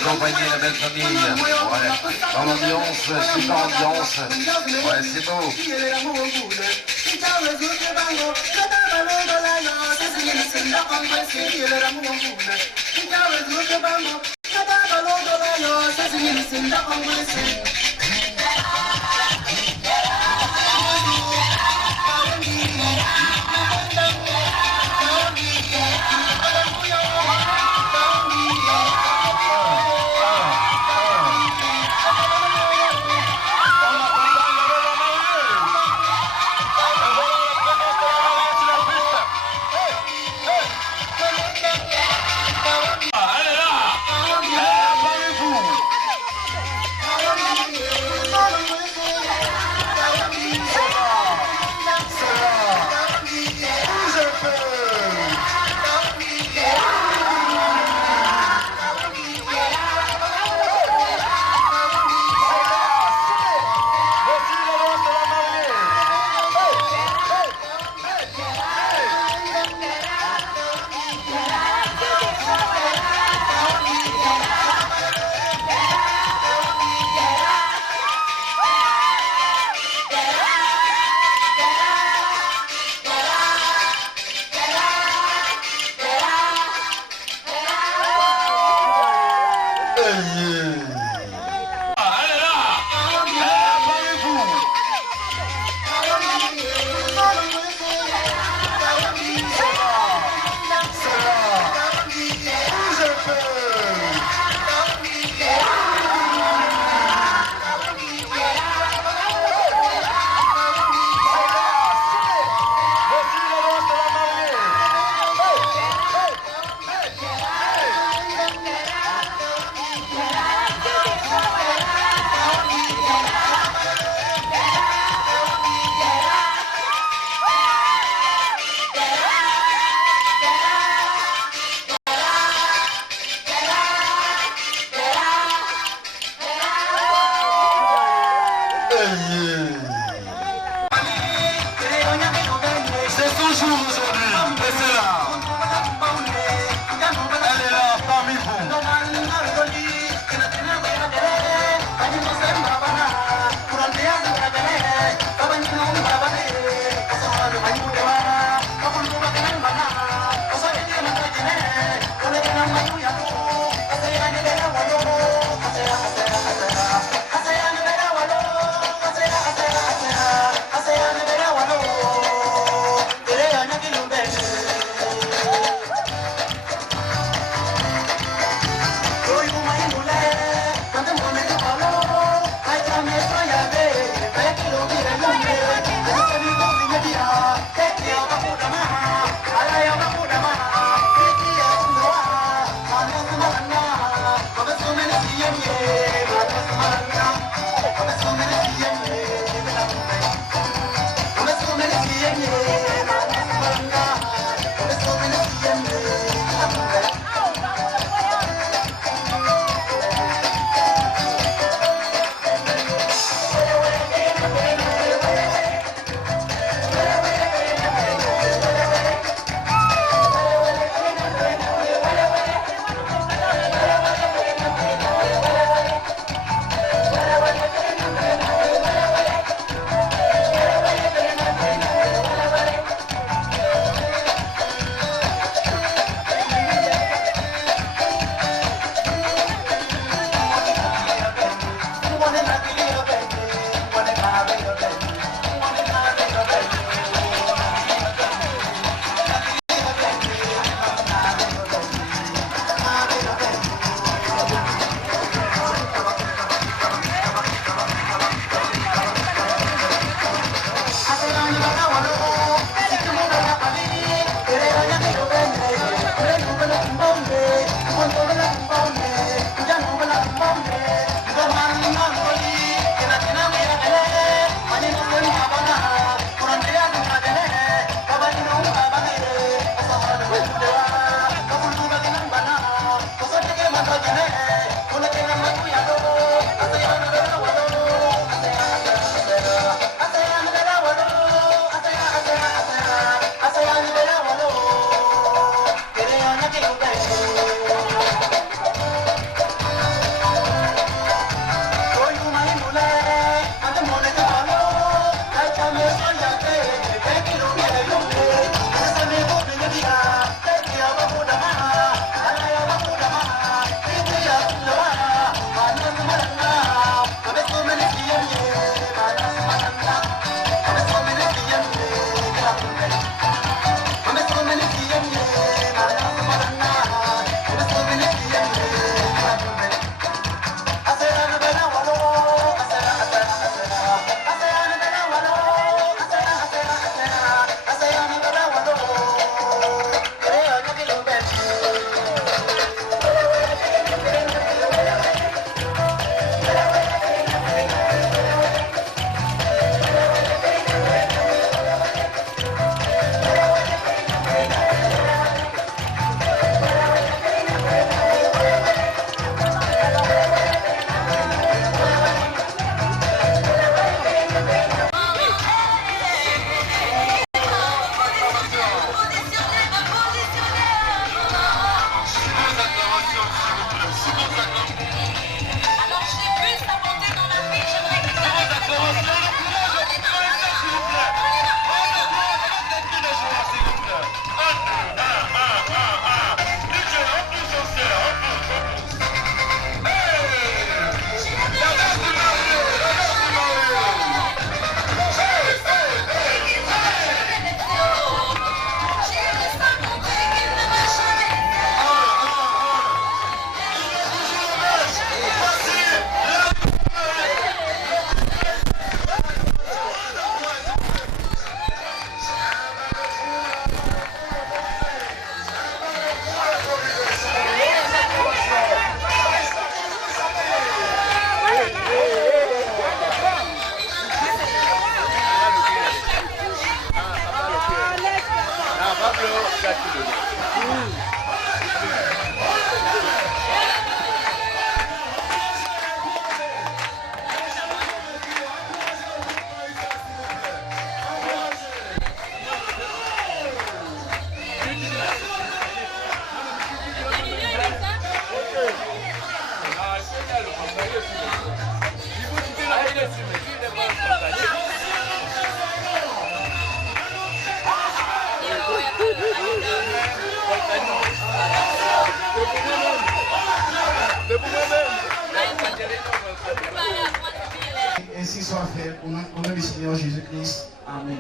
Accompagner la belle famille, ouais. Dans l'ambiance, super ambiance, ouais, c'est beau. faire au nom du Seigneur Jésus-Christ. Amen.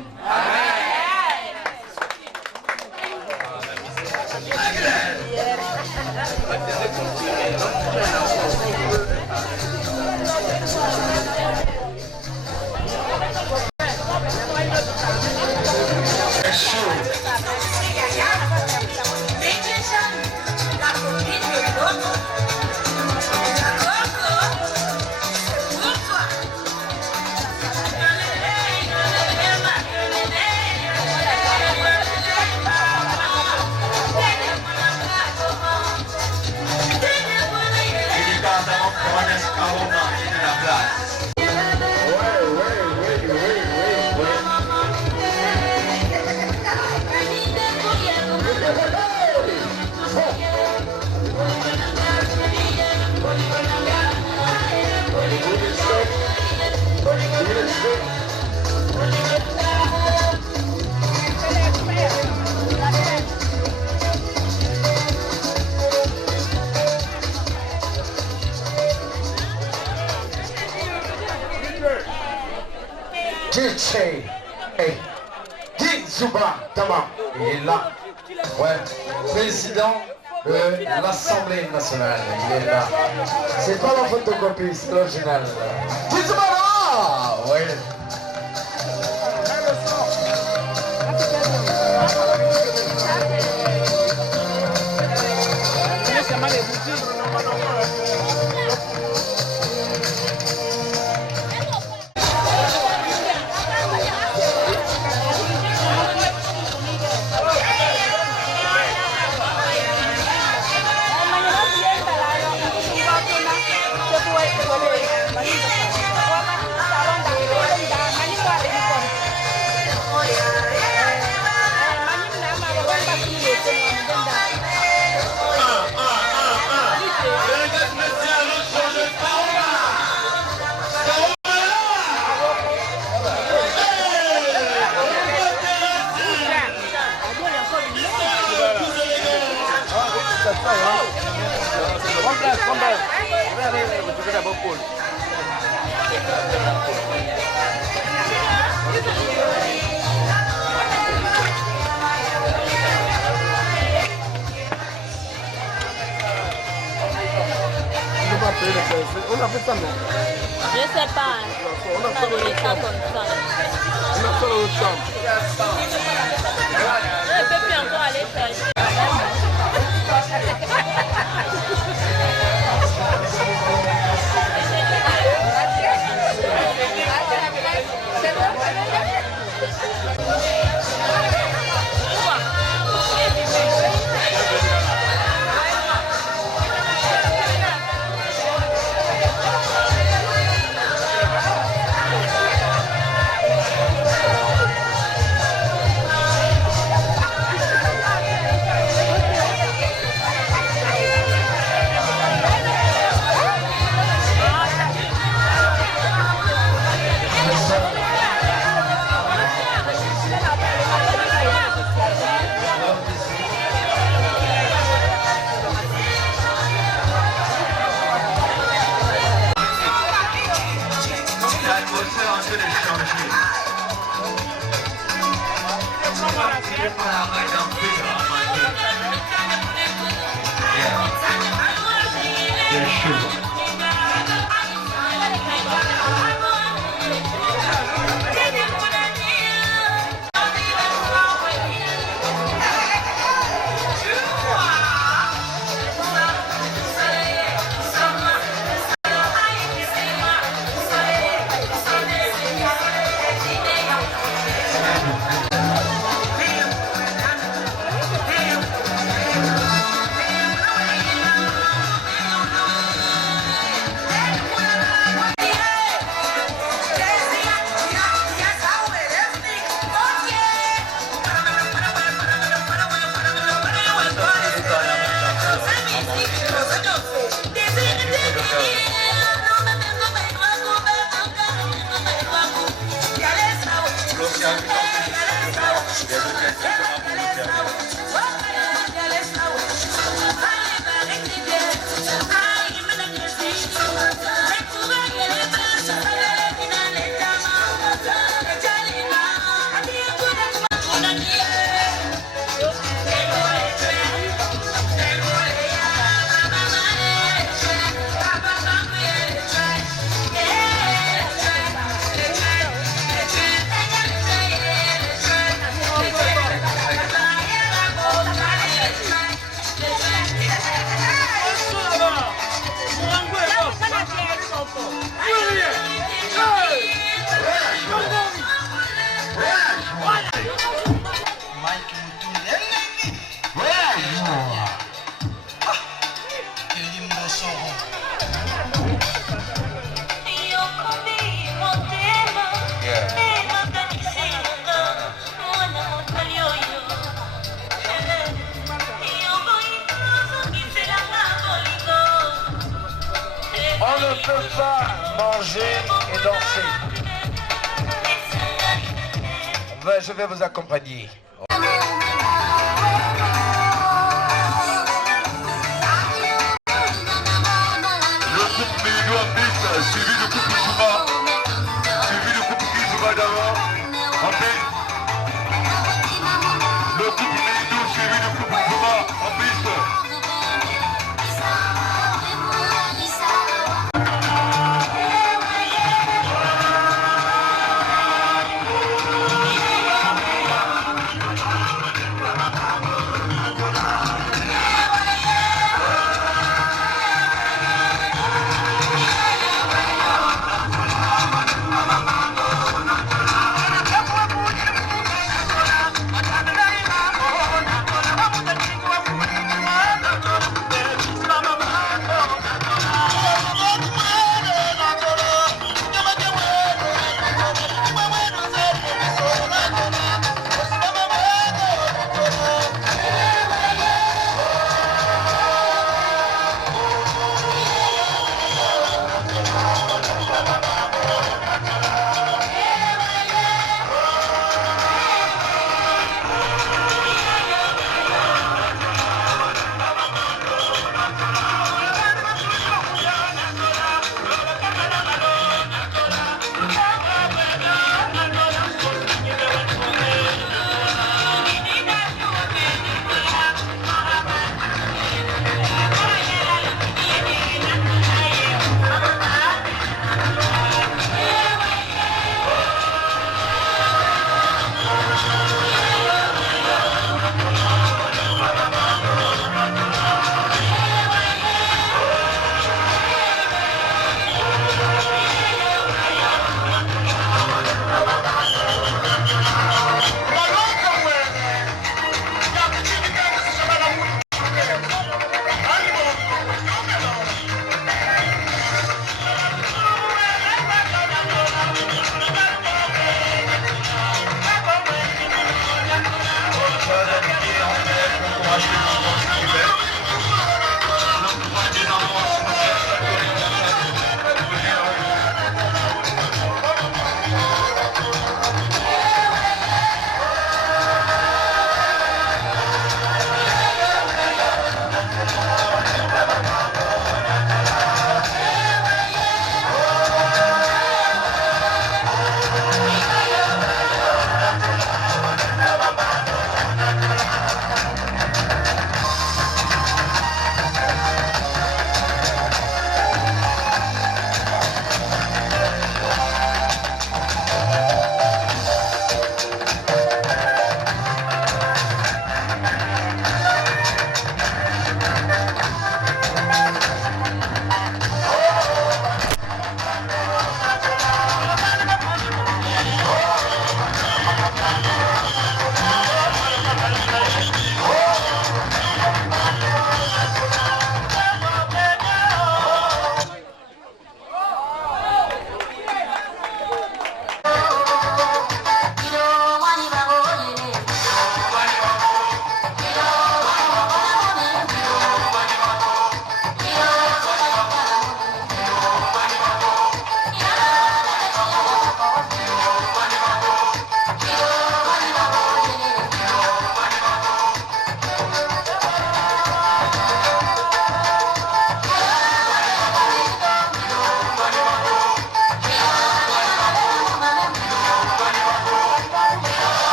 Il est là. Ouais. Président de l'Assemblée nationale. Il est là. C'est pas la photocopie, c'est l'original. Ouais. On a fait ça, non? Je sais pas. On a fait ça comme ça. On a fait le champ. Je ne peux plus encore aller chercher. peuvent pas manger et danser. Je vais vous accompagner. Suivi de couple Zuma, suivi de couple Zuma d'abord, ensuite le couple Méidou suivi de couple Zuma en piste. Thank you.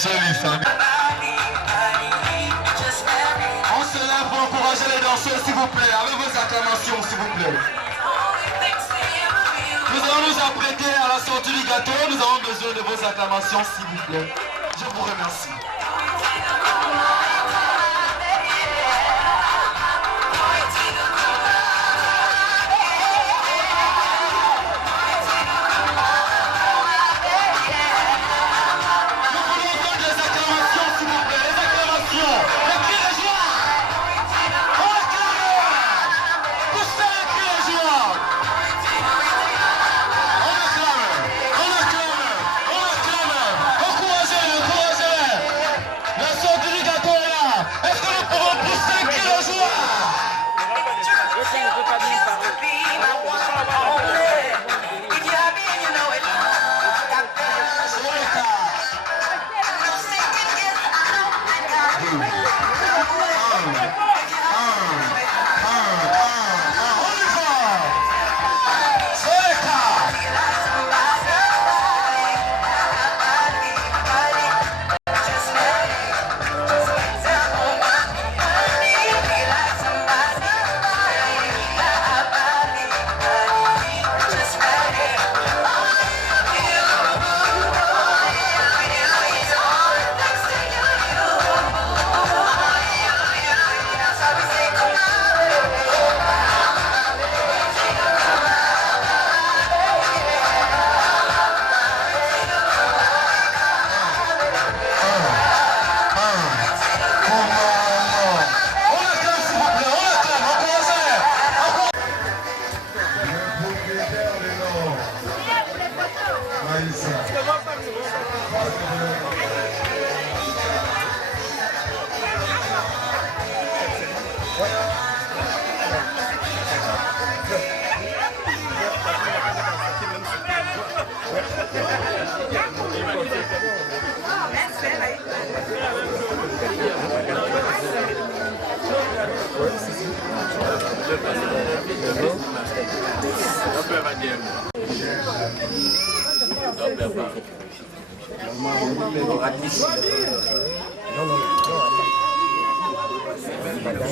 joli ça. On se lève pour encourager les danseurs s'il vous plaît, avec vos acclamations s'il vous plaît. Nous allons nous apprêter à la sortie du gâteau, nous avons besoin de vos acclamations s'il vous plaît. Je vous remercie.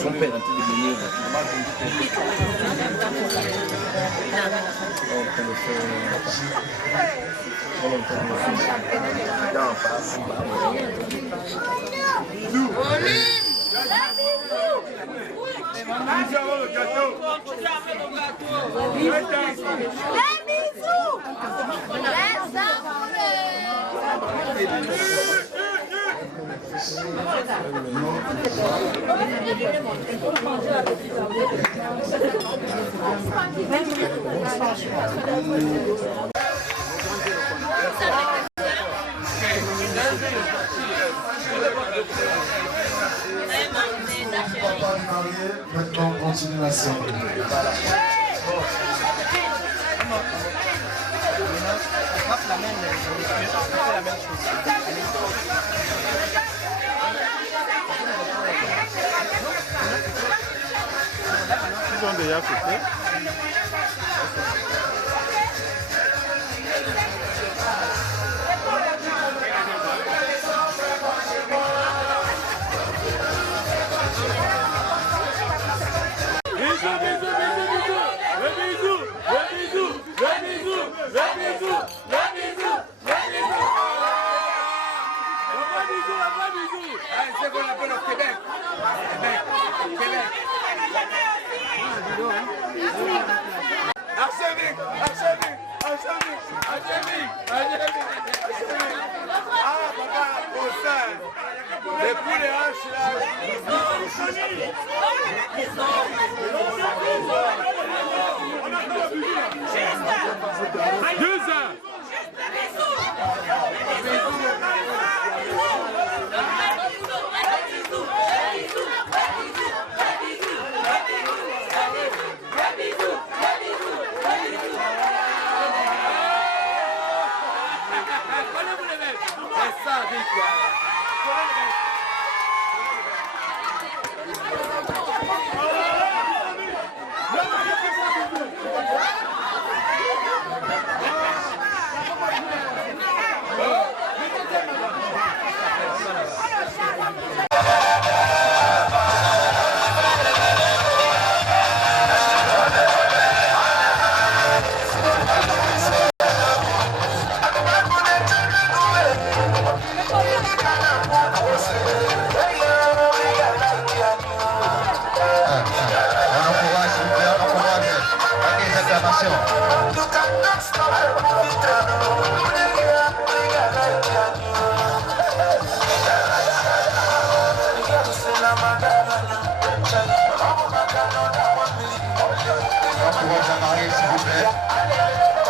Son père a Maintenant, on continue la scène. Ils ont déjà fait. C'est qu'on appelle au Québec. Québec. Arsénique. Ah, papa, pour ça. Les coups de hache là. 2 ans. attention. Encourage à marier, s'il vous plaît.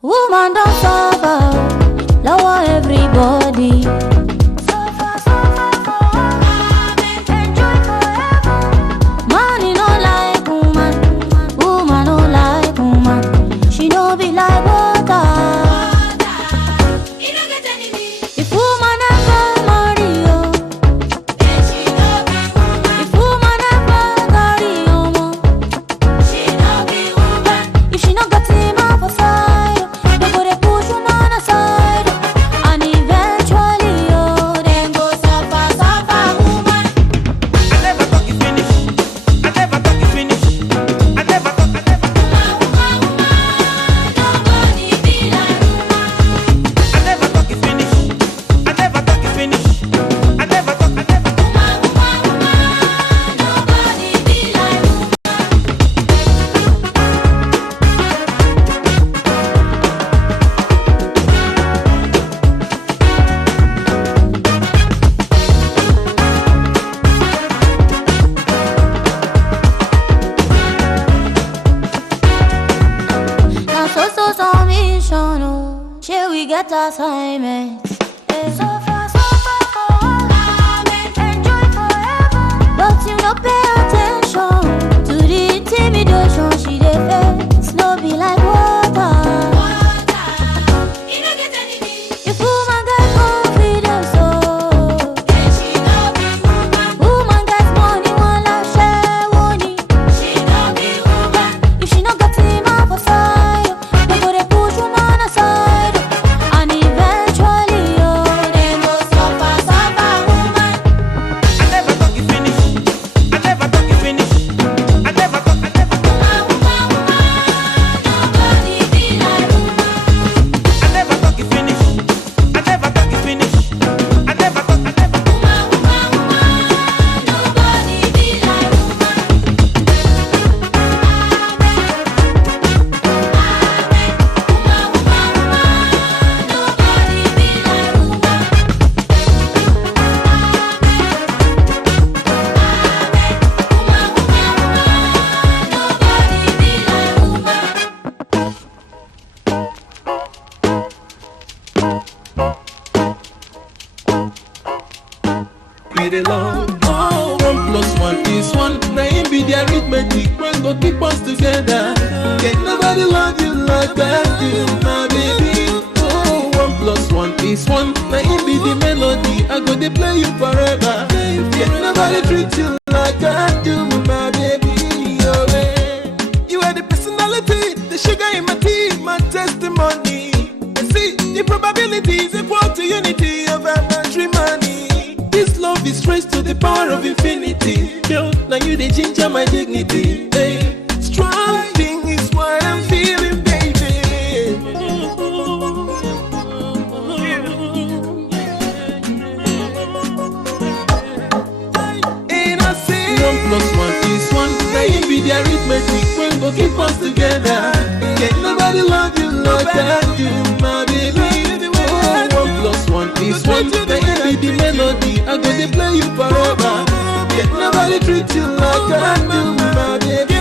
Woman don't suffer, lower everybody. Money no like woman, woman no like woman. She no be like water. If woman ever marry you, if woman ever carry you, she no be woman. If she no got him up for side, they go dey push woman aside, and eventually then go suffer, suffer woman. I never talk you finish. I never talk you finish. I never talk. Nobody be like woman. I never talk you finish. I never talk you finish. I never talk. Nobody be like woman. Now so mission, oh, shall we get assignment? So far, enjoy forever. But you no pay attention to the intimidation she dey face. No be like water. If woman get confidence, oh, woman get money, one life share money. If she no got him up for side, they go dey push woman aside, and eventually get along. Oh, 1 + 1 is 1. Now it be the arithmetic when go keep us together. Can nobody love you like I do, my baby. Oh, 1 + 1 is 1. Now it be the melody. I go to play you forever. Can nobody treat you like I do, my baby. Oh, man. You are the personality, the sugar in my tea, my testimony. See, the probability is equal to unity of our matrimony. This love is raised to the power of infinity. Girl, now you the ginger my dignity. Hey, strong thing is what I'm feeling, baby. And I say 1 + 1 is 1. Now you be the arithmetic when go keep us together. Can nobody love you like I do, my baby. Oh, 1 + 1 is 1. Now you be the melody. I go to play you forever. Can nobody treat you like I do, my baby.